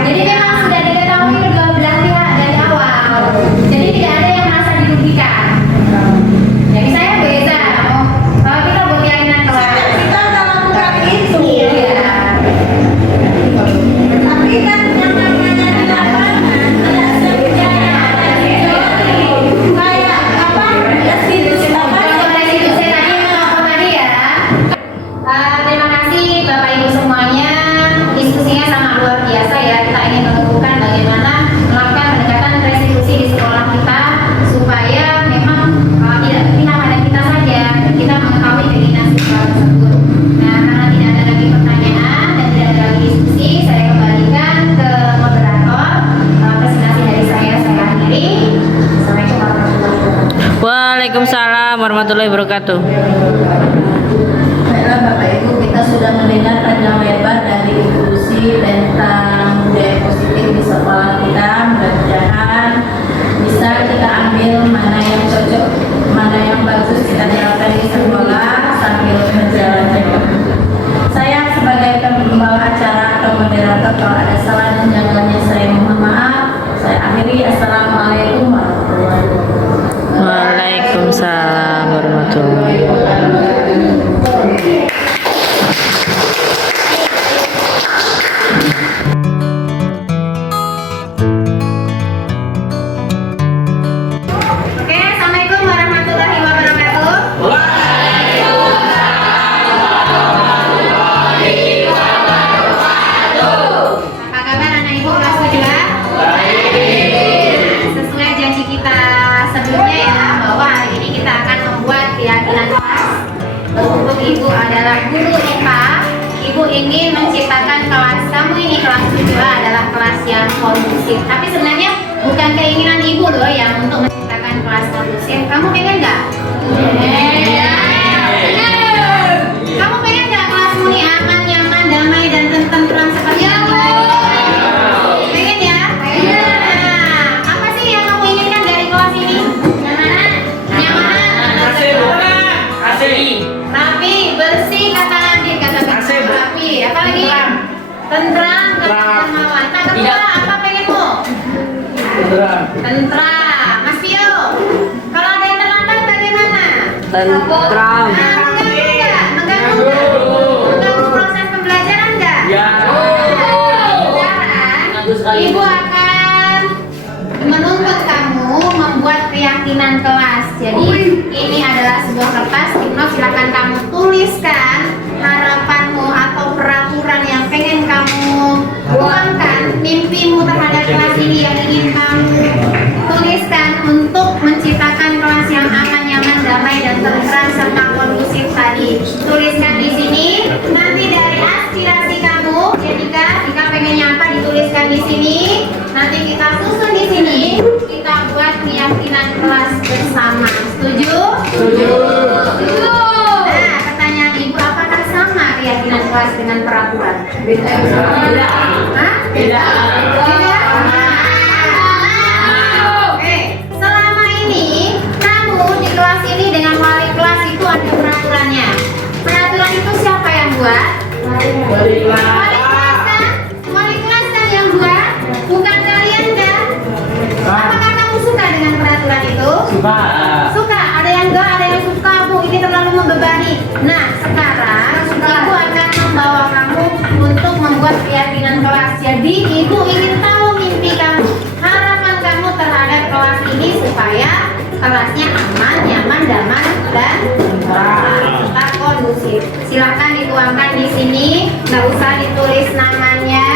Jadi memang sudah diketahui kedua belah pihak dari awal. Jadi tidak ada yang merasa dirugikan. Jadi saya beda. Kalau kita buat keyakinan kelas. Kita udah lakukan itu. Iya. Tapi kan yang namanya di lapangan tidak seperti kayak apa? Restitusi apa? Kalau itu saya tadi ya. Terima kasih Bapak Ibu semuanya. Diskusinya sangat luar biasa ya. Kita ingin menentukan bagaimana melakukan pendekatan restitusi di sekolah kita supaya memang tidak berpihak pada kita saja. Kita mengetahui keinginan siswa tersebut. Nah, karena tidak ada lagi pertanyaan dan tidak ada lagi diskusi, saya kembalikan ke moderator. Presentasi dari saya akhiri. Assalamualaikum warahmatullahi wabarakatuh. Waalaikumsalam warahmatullahi wabarakatuh. baiklah Bapak Ibu, kita sudah mendengar panjang lebar dari diskusi tentang budaya positif di sekolah kita. Mudah-mudahan bisa kita ambil mana yang cocok, mana yang bagus kita terapkan di sekolah sambil berjalan. Saya sebagai pembawa acara atau moderator, kalau ada salah dan jawabannya saya mohon maaf. Saya akhiri. Assalamualaikum warahmatullahi wabarakatuh. Waalaikumsalam warahmatullahi wabarakatuh. Oke, Assalamualaikum warahmatullahi wabarakatuh. Apa kabar anak ibu kelas 7? Sesuai janji kita sebelumnya ya, bahwa hari ini kita akan membuat keyakinan kelas. Untuk ibu adalah guru IPA. Ibu ingin menciptakan kelas kamu ini, kelas 7 adalah kelas yang kondusif. Tapi sebenarnya bukan keinginan ibu loh yang untuk menciptakan kelas kondusif. Kamu pengen nggak? Kamu pengen nggak kelasmu ini aman, nyaman, damai, dan tentram seperti ini? Pengen ya? Nah, apa sih yang kamu inginkan dari kelas ini? Nyamanan, rapi, bersih, kata Adik, kata rapi. Apa lagi? Tentram, kata Dermawan. Tak kedua, apa pengenmu? Tentram. Mas Pio, kalau ada yang terlambat bagaimana? Tentram. Nah, mengganggu nggak? Mengganggu nggak? Mengganggu proses pembelajaran nggak? Ya. Sekarang ibu akan menuntut kamu membuat keyakinan kelas. Jadi ini adalah sebuah kertas. Ibnu silakan kamu tuliskan harapanmu atau peraturan yang pengen kamu tuangkan, mimpimu terhadap kelas ini yang ingin kamu tuliskan untuk menciptakan kelas yang aman, nyaman, damai, dan tentram serta kondusif tadi. Tuliskan di sini. Nanti dari aspirasi kamu, jika pengennya apa dituliskan di sini. Nanti kita susun di sini. Kita buat keyakinan kelas bersama. Setuju? Setuju. Nah, pertanyaan ibu, apakah sama keyakinan kelas dengan peraturan? Beda. Hah? Beda. Oke, selama ini kamu di kelas ini dengan wali kelas itu ada peraturannya. Peraturan itu siapa yang buat? Wali kelas kan? Wali kelas kan yang buat? Bukan kalian kan? Apakah kamu suka dengan peraturan itu? Suka. Ada yang enggak, ada yang suka. Bu, ini terlalu membebani. Nah, sekarang ibu akan membawa kamu untuk membuat keyakinan kelas. Jadi ibu ingin tahu mimpi kamu, harapan kamu terhadap kelas ini supaya kelasnya aman, nyaman, Silakan dituangkan di sini, nggak usah ditulis namanya.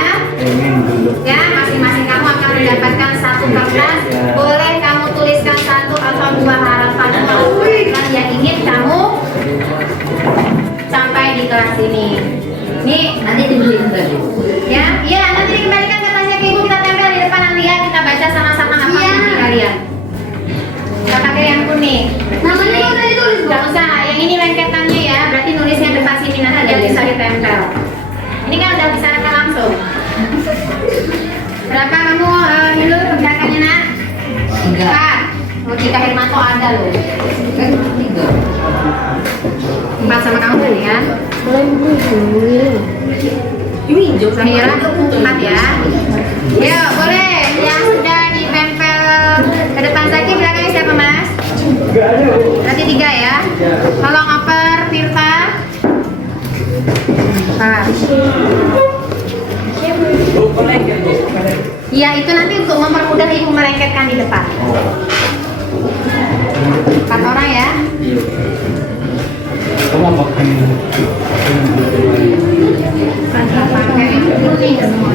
Ya, masing-masing kamu akan mendapatkan satu kertas. Boleh kamu tuliskan satu atau dua harapan yang ingin kamu sampai di kelas ini. Nih, nanti dibeliin tadi. Ya, iya nanti dikembalikan kertasnya ke ibu, kita tempel di depan nanti ya, kita baca sama-sama apa mimpi kalian. Kita pakai yang kuning. Namanya udah ditulis. Gak usah, yang ini lengketannya ya, berarti nulisnya depan sini nanti dia bisa ditempel. Ini kan udah bisa rekam langsung. Berapa kamu Hilur pergerakannya nak? 4. Oh, Cika Hermanto ada loh. 4 sama kamu tadi kan? Ini hijau sama Mira 4 ya. Yuk, boleh yang sudah ditempel ke depan Zaki, belakangnya siapa mas? Berarti 3 ya. Tolong oper Tirta. Iya, itu nanti untuk mempermudah ibu melengketkan di depan. 4 orang ya. Pakai kuning semua.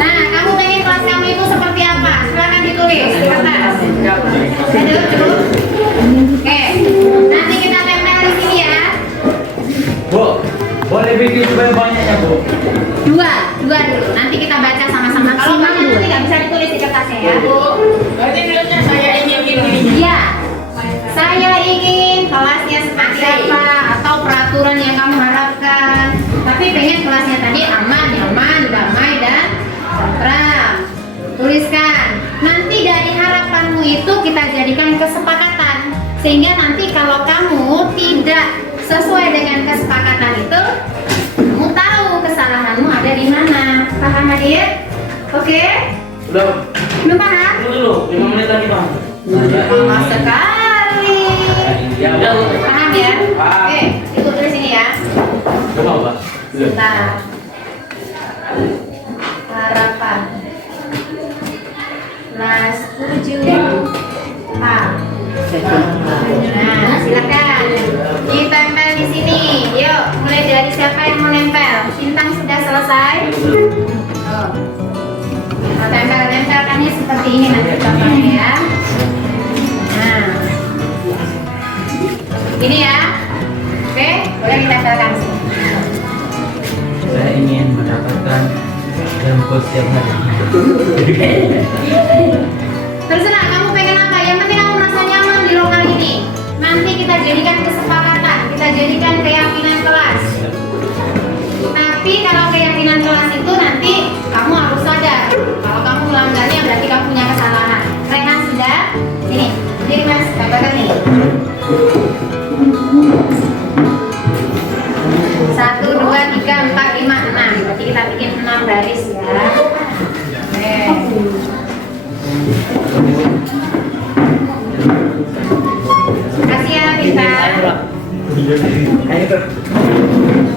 Nah, kamu pengen kelas kamu itu seperti apa? Silakan ditulis di kertas. Duduk. Oke, nanti kita tempel di sini ya. Bu, boleh bikin supaya banyak ya Bu? Dua dulu. Nanti kita baca sama-sama. Kalau banyak nanti nggak bisa ditulis di kertasnya ya. Berarti tulisnya saya ingin gini. Iya. Saya ingin kelasnya seperti apa atau peraturan yang kamu harapkan. Tapi pengen kelasnya tadi aman, nyaman, damai dan tentram. Tuliskan. Nanti dari harapanmu itu kita jadikan kesepakatan. Sehingga nanti kalau kamu tidak sesuai dengan kesepakatan itu, kamu tahu kesalahanmu ada di mana. Paham Adit? Oke? Belum paham? Dulu, 5 menit lagi Bang. Lama sekali. Ya udah. Paham ya? Paham. Oke, ikut tulis ini ya. Coba Pak. Bentar. Harapan. Kelas 7A. Nah, silakan. Ditempel di sini. Yuk, mulai dari siapa yang mau nempel? Bintang sudah selesai. Oh. Nah, tempel-tempelkannya seperti ini nanti contohnya ya. Nah, ini ya. Oke, boleh ditempelkan sini. Saya ingin mendapatkan jemput setiap hari. Terserah kamu pengen apa, yang penting kamu merasa nyaman di lokal ini. Nanti kita jadikan kesepakatan, kita jadikan keyakinan kelas. Tapi kalau keyakinan kelas itu nanti kamu harus sadar kalau kamu melanggarnya berarti kamu punya kesalahan. Rehan sudah? Sini, jadi mas, gambarkan nih. 1, 2, 3, 4, 5, 6. Berarti kita bikin 6 baris ya. Oke. Kasih ya Bita.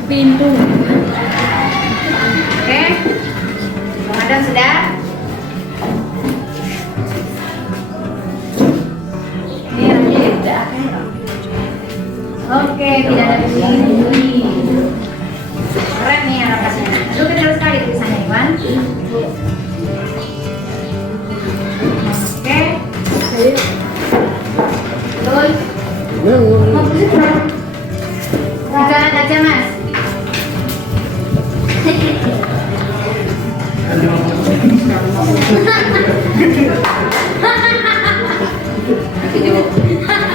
Pintu. Oke. Ramadan sudah? Ini sudah. Oke, tidak ada begini. Keren nih harapannya. Aduh, kecil sekali tulisannya Iwan. Oke. Betul. Bicara aja mas.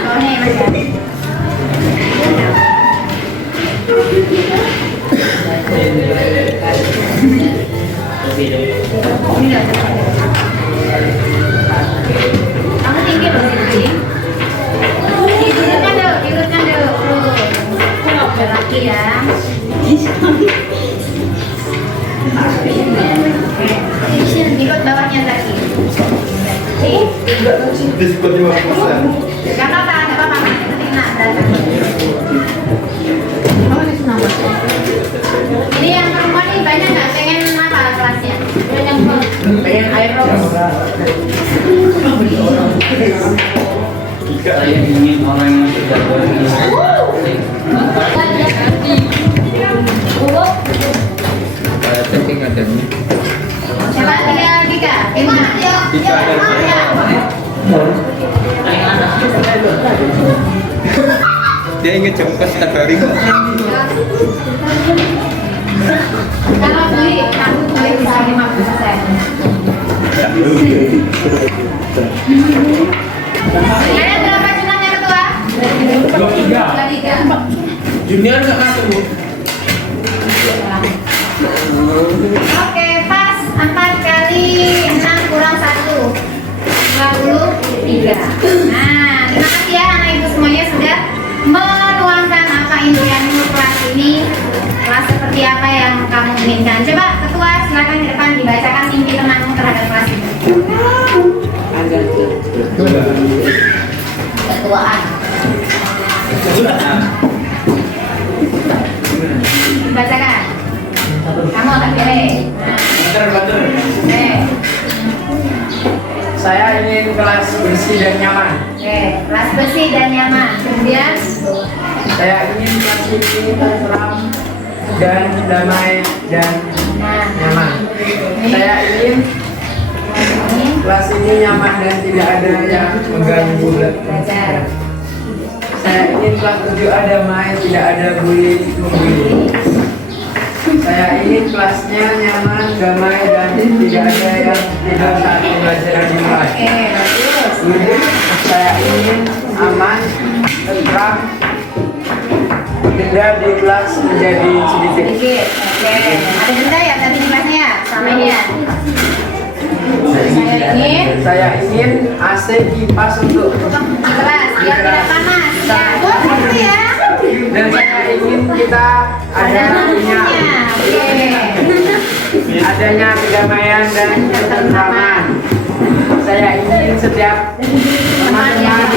Oh nih mas ya. Ini nggak ada. Kamu tinggi loh sini. Diurutkan dulu. Lagi ya. Ikut bawahnya lagi. Diskon 50%. Gak apa-apa. Nanti nak datang. Ini yang perempuan nih banyak nggak pengen apa kelasnya? Pengen air rose. Saya ingin orang yang sudah berprestasi. Chatting ada nih. Coba tiga. Jika ada dia ingat jam pas setiap hari kok. Kalau beli, aku beli bisa 50%. Ada berapa jumlahnya ketua? 23. Junior nggak masuk bu? Oke, pas 4 kali 6 kurang 1 23. Nah, terima kasih ya anak ibu semuanya sudah menuangkan apa impianmu kelas ini. Kelas seperti apa yang kamu inginkan. Coba ketua silakan di depan dibacakan mimpi tenangmu terhadap kelas ini. Ketuaan. Bacakan. Kamu tak pilih. Betul. Oke. Saya ingin kelas bersih dan nyaman. Oke, kelas bersih dan nyaman. Kemudian Saya ingin kelas ini tentram dan damai dan nyaman. Saya ingin kelas ini nyaman dan tidak ada yang mengganggu. belajar. Saya ingin kelas 7 ada damai, tidak ada bully membuli. Saya ingin kelasnya nyaman, damai dan tidak ada yang tidak saat pembelajaran dimulai. Oke, bagus. Saya ingin aman, tentram, denda di kelas menjadi sedikit. Sedikit. Oke. Ada benda ya tadi di kelasnya? Sama ini ya. Saya ingin AC kipas untuk Di kelas biar tidak panas. Ya, boleh ya. dan saya ingin kita ada punya Oke. adanya kedamaian dan ketentraman. Saya ingin setiap Teman yang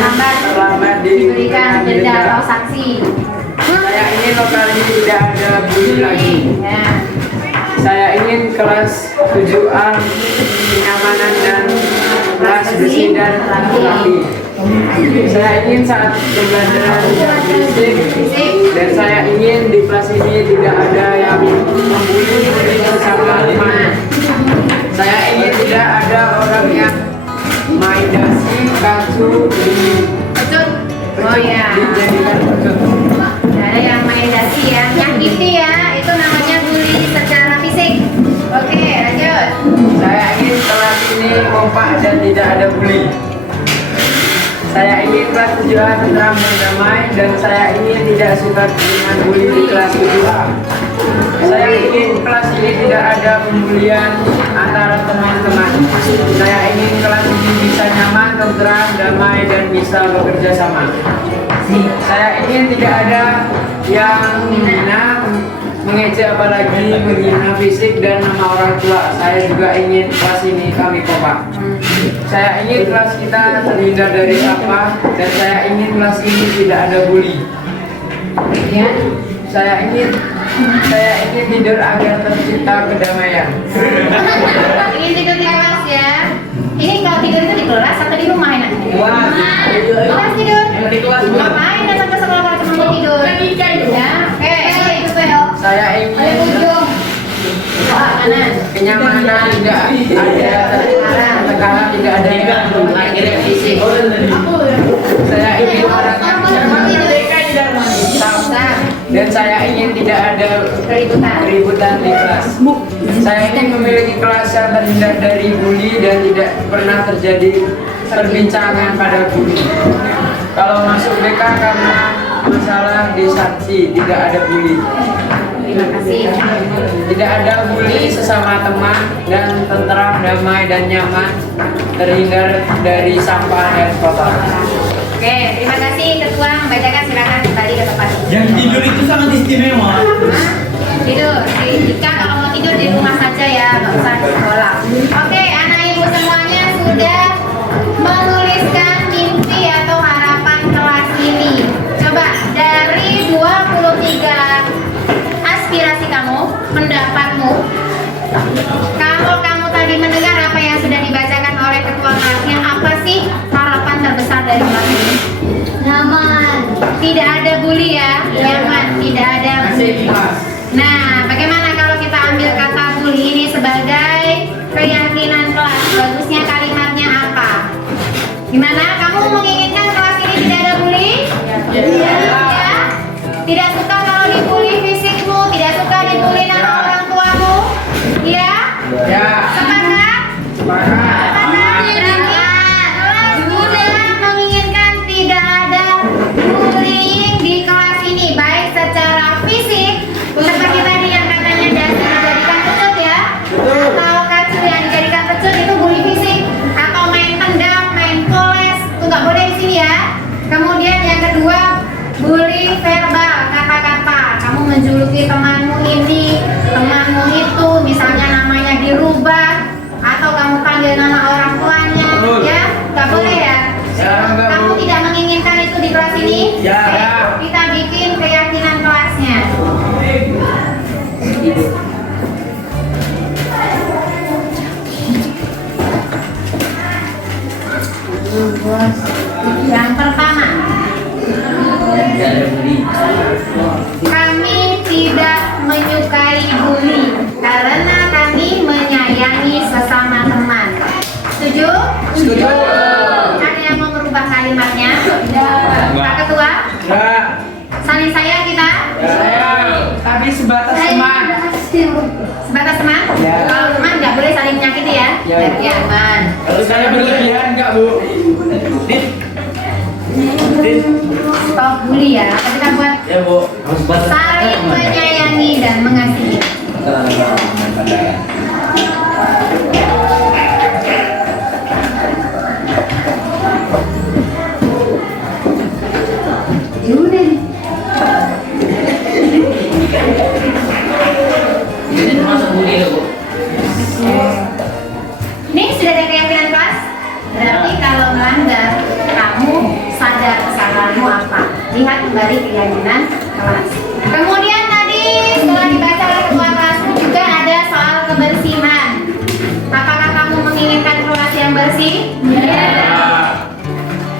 terlambat diberikan denda atau sanksi. Saya ingin lokal ini tidak ada bully lagi. Ya. Saya ingin kelas 7A kenyamanan dan kelas bersih dan rapi. Saya ingin saat pembelajaran berisik dan saya ingin di kelas ini tidak ada yang membuli bersama teman. Saya ingin tidak ada orang yang main dasi, kacu, Betul. Oh ya. dijadikan pecut. Tidak ada yang main dasi ya. Nyakiti ya. Itu namanya bully secara fisik. Oke, lanjut. Saya ingin kelas ini kompak dan tidak ada bully. Saya ingin kelas 7A tentram dan damai dan saya ingin tidak suka dengan bully di kelas 7A. Saya ingin kelas ini tidak ada pembulian antara teman-teman. Saya ingin kelas ini bisa nyaman, tentram, damai dan bisa bekerja sama. Saya ingin tidak ada yang menghina, mengejek apalagi menghina fisik dan nama orang tua. Saya juga ingin kelas ini kami kompak. Saya ingin kelas kita terhindar dari sampah dan saya ingin kelas ini tidak ada bully. Kemudian. Saya ingin tidur agar tercipta kedamaian. Ingin tidur di kelas ya. Ini kalau tidur itu di kelas atau di rumah enak? Di kelas tidur. Di kelas. Ngapain datang ke sekolah kalau cuma mau tidur? Ya. Oke, itu Bel. Saya ingin Kanan. kenyamanan, tidak ada tekanan, tidak ada yang mengakhiri fisik. Saya ingin orang yang dan saya ingin tidak ada keributan di kelas. Saya ingin memiliki kelas yang terhindar dari bully dan tidak pernah terjadi perbincangan pada bully. Kalau masuk BK karena masalah disanksi, tidak ada bully. Terima kasih. Tidak ada bully sesama teman dan tentram, damai dan nyaman, terhindar dari sampah dan kotor. Oke, terima kasih Ketua. Membacakan silakan kembali ke tempat. Yang tidur itu sangat istimewa. Tidur. Jika kalau mau tidur di rumah saja ya, nggak usah di sekolah. Oke, anak ibu semuanya sudah menuliskan mimpi atau harapan kelas ini. Coba dari 23 aspirasi kamu, pendapatmu. Kalau kamu tadi mendengar apa yang sudah dibacakan oleh ketua kelasnya, apa sih harapan terbesar dari kelas ini? Nyaman. Tidak ada bully ya. Nyaman. Tidak ada bully. Nah, bagaimana kalau kita ambil kata bully ini sebagai keyakinan kelas? Bagusnya kalimatnya apa? Gimana? Kamu menginginkan kelas ini tidak ada bully? Iya. Ya? Tidak suka kalau dibully fisikmu, tidak suka dibully nama orang tuamu? Iya? Ya. Sepakat? Sepakat. Kelas juga menginginkan tidak ada bullying di kelas ini, baik secara fisik seperti tadi yang katanya Dasi dijadikan pecut ya, atau kacu yang dijadikan pecut itu bully fisik, atau main tendang, main poles, itu nggak boleh di sini ya. Kemudian yang kedua, bully verbal, kata-kata. Kamu menjuluki temanmu ini, temanmu itu, misalnya namanya dirubah, atau kamu panggil nama orang tuanya, ya, nggak boleh ya. Kamu tidak menginginkan itu di kelas ini? Ya. Oke, kita bikin keyakinan kelasnya. Yang pertama, kami tidak menyukai bully karena kami menyayangi sesama teman. Setuju? Setuju. Ada yang mau merubah kalimatnya? Pak Ketua? Ya. Saling sayang kita? Tapi sebatas teman. Sebatas teman? Ya. Kalau teman nggak boleh saling menyakiti ya? Ya. Ya, teman. Kalau saya berlebihan nggak, Bu? Stop bully ya. Kita buat Ya, Bu. saling menyayangi dan mengasihi. Ini sudah ada keyakinan kelas? Berarti kalau melanggar, kamu sadar kesalahanmu apa? Lihat kembali keyakinan kelas. Kemudian tadi setelah dibaca oleh ketua kelasmu juga ada soal kebersihan. Apakah kamu menginginkan kelas yang bersih? Ya.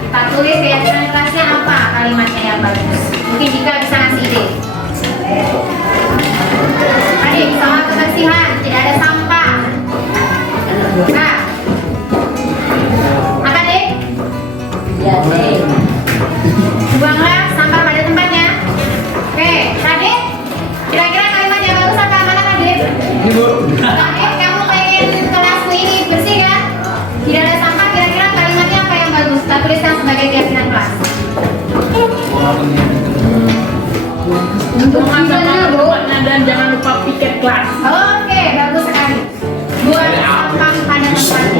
Kita tulis keyakinan kelasnya apa kalimatnya yang bagus. Mungkin jika bisa ngasih ide. Adik, soal kebersihan, tidak ada sampah. Nah, apa Dik? Ya, Dek. Buanglah sampah pada tempatnya. Oke, Radit, kira-kira kalimat yang bagus apa mana Radit? Ini, Bu. Radit, kamu pengen kelasmu ini bersih ya? Tidak ada sampah, kira-kira kalimatnya apa yang bagus? Kita tuliskan sebagai keyakinan kelas. Untuk gimana, Bu? Dan jangan lupa piket kelas. Oke, bagus sekali. Buang sampah pada tempatnya.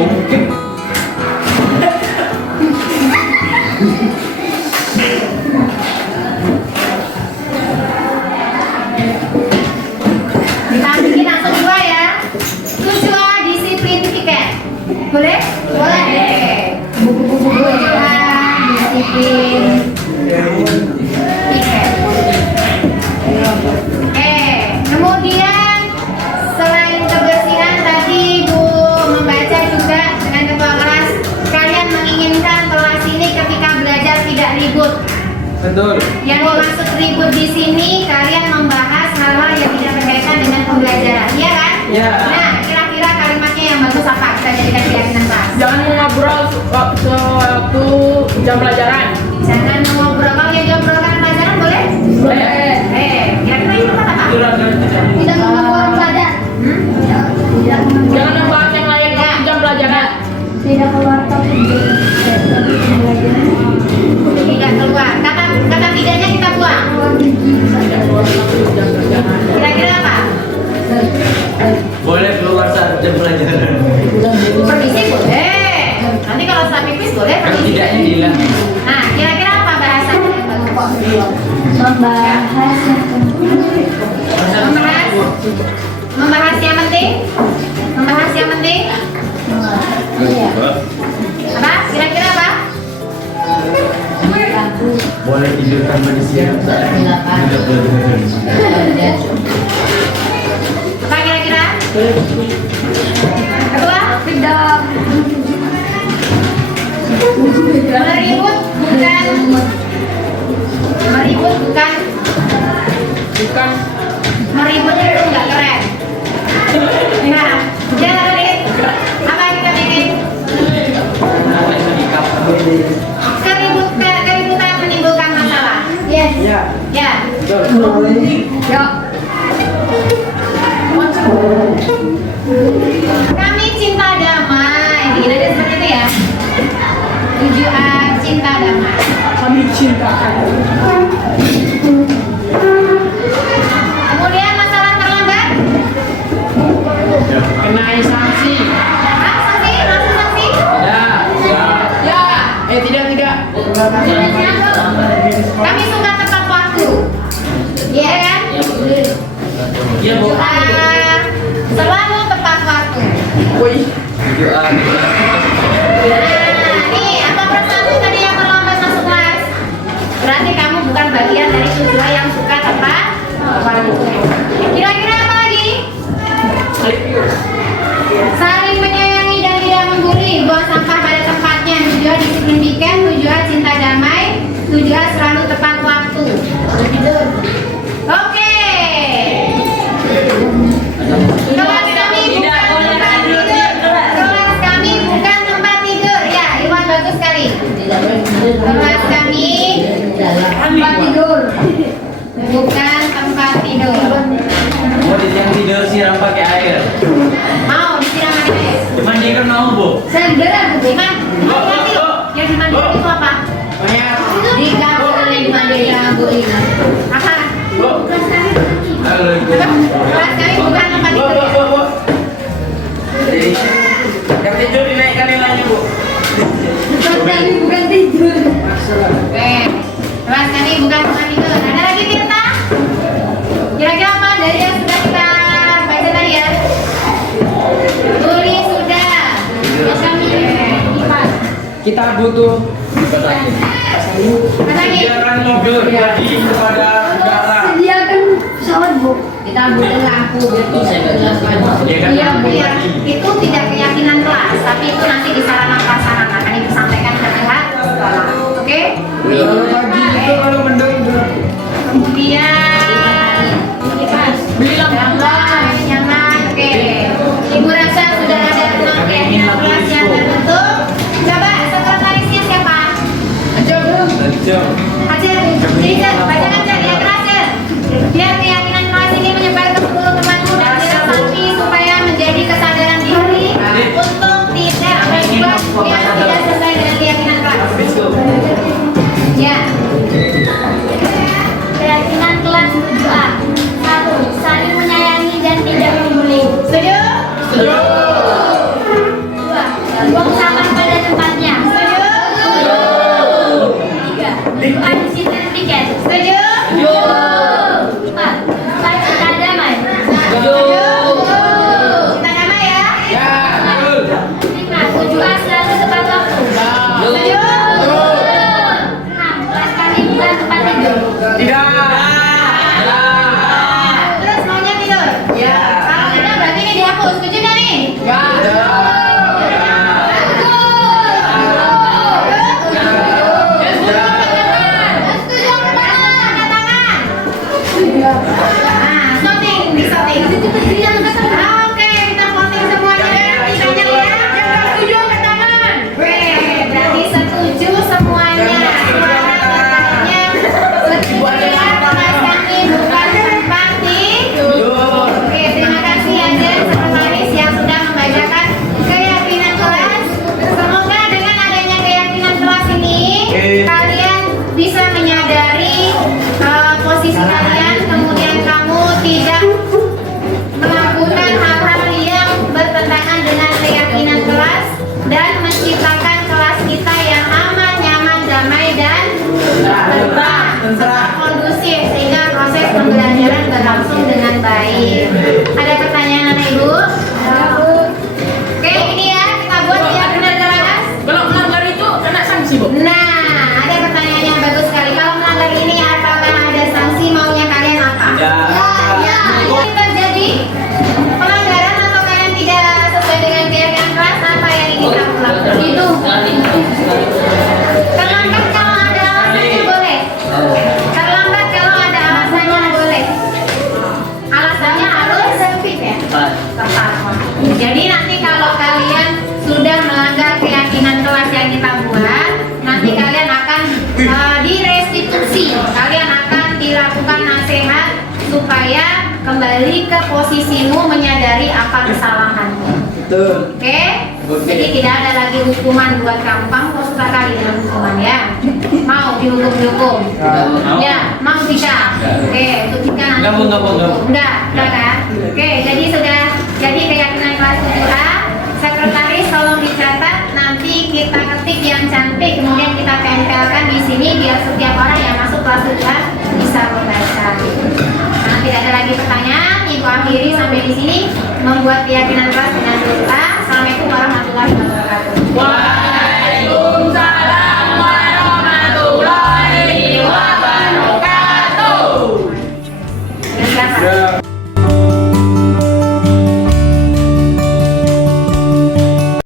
Kita bikin langsung dua ya. Tujuan disiplin piket. Boleh? Boleh. Buku-buku tujuan disiplin piket. Kemudian selain kebersihan tadi Bu membaca juga dengan ketua kelas, kalian menginginkan kelas ini ketika belajar tidak ribut. Betul. Yang dimaksud ribut di sini kalian membahas hal-hal yang tidak berkaitan dengan pembelajaran, iya kan? Ya. Nah, kira-kira kalimatnya yang bagus apa? Kita jadikan keyakinan kelas. Jangan ngobrol sewaktu jam pelajaran. Jangan ngobrol. Kalau yang diobrolkan pelajaran boleh? Boleh. Kira-kira itu kata apa? Tidak mengganggu pelajaran. Jangan membahas yang lain di jam pelajaran. Tidak keluar topik. Tidak keluar. Kata tidaknya kita buang. Kira-kira apa? Boleh keluar saat jam pelajaran. Permisi boleh. Nanti kalau saat pipis boleh. Permisi. Tidaknya hilang. Nah, kira-kira apa bahasanya yang bagus? Membahas yang penting. Membahas yang penting. Apa? Kira-kira apa? Boleh tidurkan manusia saat tidak pelajaran. Apa kira-kira? Ketua? Tidak. Meribut bukan Yuk. Kami cinta damai. Begini aja seperti itu ya. 7A cinta damai. Kami cinta. Kemudian masalah terlambat. Kenai sanksi. Ah, sanksi, langsung sanksi. Ya. Tidak. Kami suka tepat waktu. Iya kan? Iya, Bu. 7A selalu tepat waktu. Woi. Nah, nih apa persatu tadi yang terlambat masuk kelas? Berarti kamu bukan bagian dari 7A yang suka tepat waktu. Kira-kira apa lagi? Saling menyayangi dan tidak membuli, buang sampah pada tempatnya. 7A disiplin weekend, 7A cinta damai, 7A selalu tepat waktu. Oke. Kelas kami bukan tempat tidur. Kelas kami bukan tempat tidur. Ya, Iwan bagus sekali. Kelas kami tempat tidur. Bukan tempat tidur. Mau yang tidur siram pakai air. Mau disiram pakai air. Dimandikan mau, Bu? Segera Bu Iman. Hati-hati. Yang dimandikan itu apa? Tidak boleh dimandikan Bu Iman. Apa? Halo, Ibu. Kelas kami bukan tempat tidur. Ya? Jadi, yang tidur dinaikkan nilainya, Bu. Kelas kami bukan tidur. Oke. Kelas kami bukan tempat tidur. Ada lagi Tirta? Kira-kira apa dari yang sudah kita baca tadi ya? Tuli sudah. Terus kami Ipan. Kita butuh Apa lagi? Jangan tidur jadi kepada negara. Sediakan pesawat Bu. Kita butuh lampu biar tidak jelaskan. Ya kan, Iya Bu lampu ya. tadi. Itu tidak keyakinan kelas, tapi itu nanti di sarana prasarana akan disampaikan ke pihak sekolah. Oke? kalau pagi itu kalau mendung Kemudian jangan. Oke. Ibu rasa sudah ada 6 keyakinan kelas yang terbentuk. Coba sekretarisnya siapa? Lanjut. Acil, sini Cil, bacakan Cil, yang terakhir. Biar keyakinan kelas ini menyebar ke seluruh temanmu dan diresapi supaya menjadi kesadaran diri untuk tidak membuat yang tidak sesuai dengan keyakinan kelas. Ya. Keyakinan kelas 7A. 1. Saling menyayangi dan tidak membuli. Setuju? Setuju. 2. Buang sampah pada tempatnya. Setuju? Setuju. 3. Disiplin tiket. Setuju? Setuju. 4. Saling cinta damai. Setuju. Cinta damai ya? ya betul 5. 7A selalu tepat waktu. Setuju? 6. Kelas kami bukan tempat tidur. tidak Terus maunya tidur? ya Kalau tidak berarti ini dihapus. Setuju nggak nih? Nah, voting, di voting. Oke, kita voting semuanya. Nanti banyak ya. Yang setuju angkat tangan. Berarti setuju semuanya. Suara terkait setuju ya. Kelas kami bukan tempat tidur. Oke, terima kasih Anda sekretaris yang sudah membacakan keyakinan kelas. Semoga dengan adanya keyakinan kelas ini kalian bisa menyadari posisi kalian, kemudian kamu tidak melakukan hal-hal yang bertentangan dengan keyakinan kelas dan menciptakan kelas kita yang aman, nyaman, damai dan tentram, kondusif sehingga proses pembelajaran berlangsung dengan baik. Ada pertanyaan anak ibu? Oke, ini ya kita buat yang benar jelas. Kalau melanggar itu kena sanksi, Bu. Nah, ada pertanyaan yang bagus sekali. Kalau melanggar ini apakah ada sanksi, maunya kalian apa? Tidak. Ya. Kalau terjadi pelanggaran atau kalian tidak sesuai dengan keyakinan kelas, apa yang ingin kamu lakukan? Itu. Terlambat kalau ada alasannya boleh. Terlambat kalau ada alasannya boleh. Alasannya harus tepat. Jadi nanti kalau kalian sudah melanggar keyakinan kelas yang kita buat, nanti kalian akan direstitusi. Kalian akan dilakukan nasihat sehat supaya kembali ke posisimu menyadari apa kesalahanmu. Betul. Oke? Jadi tidak ada lagi hukuman buat gampang kok suka kali dengan hukuman ya. Mau dihukum? Ya, mau bisa. Oke, untuk Tika nanti. Enggak kan? Oke, jadi keyakinan kelas 7A. Sekretaris tolong dicatat, nanti kita ketik yang cantik, kemudian kita tempelkan di sini biar setiap orang yang masuk kelas 7A bisa membaca. Nah, tidak ada lagi pertanyaan. Ibu akhiri sampai di sini membuat keyakinan kelas dengan 7A. Assalamualaikum warahmatullahi wabarakatuh.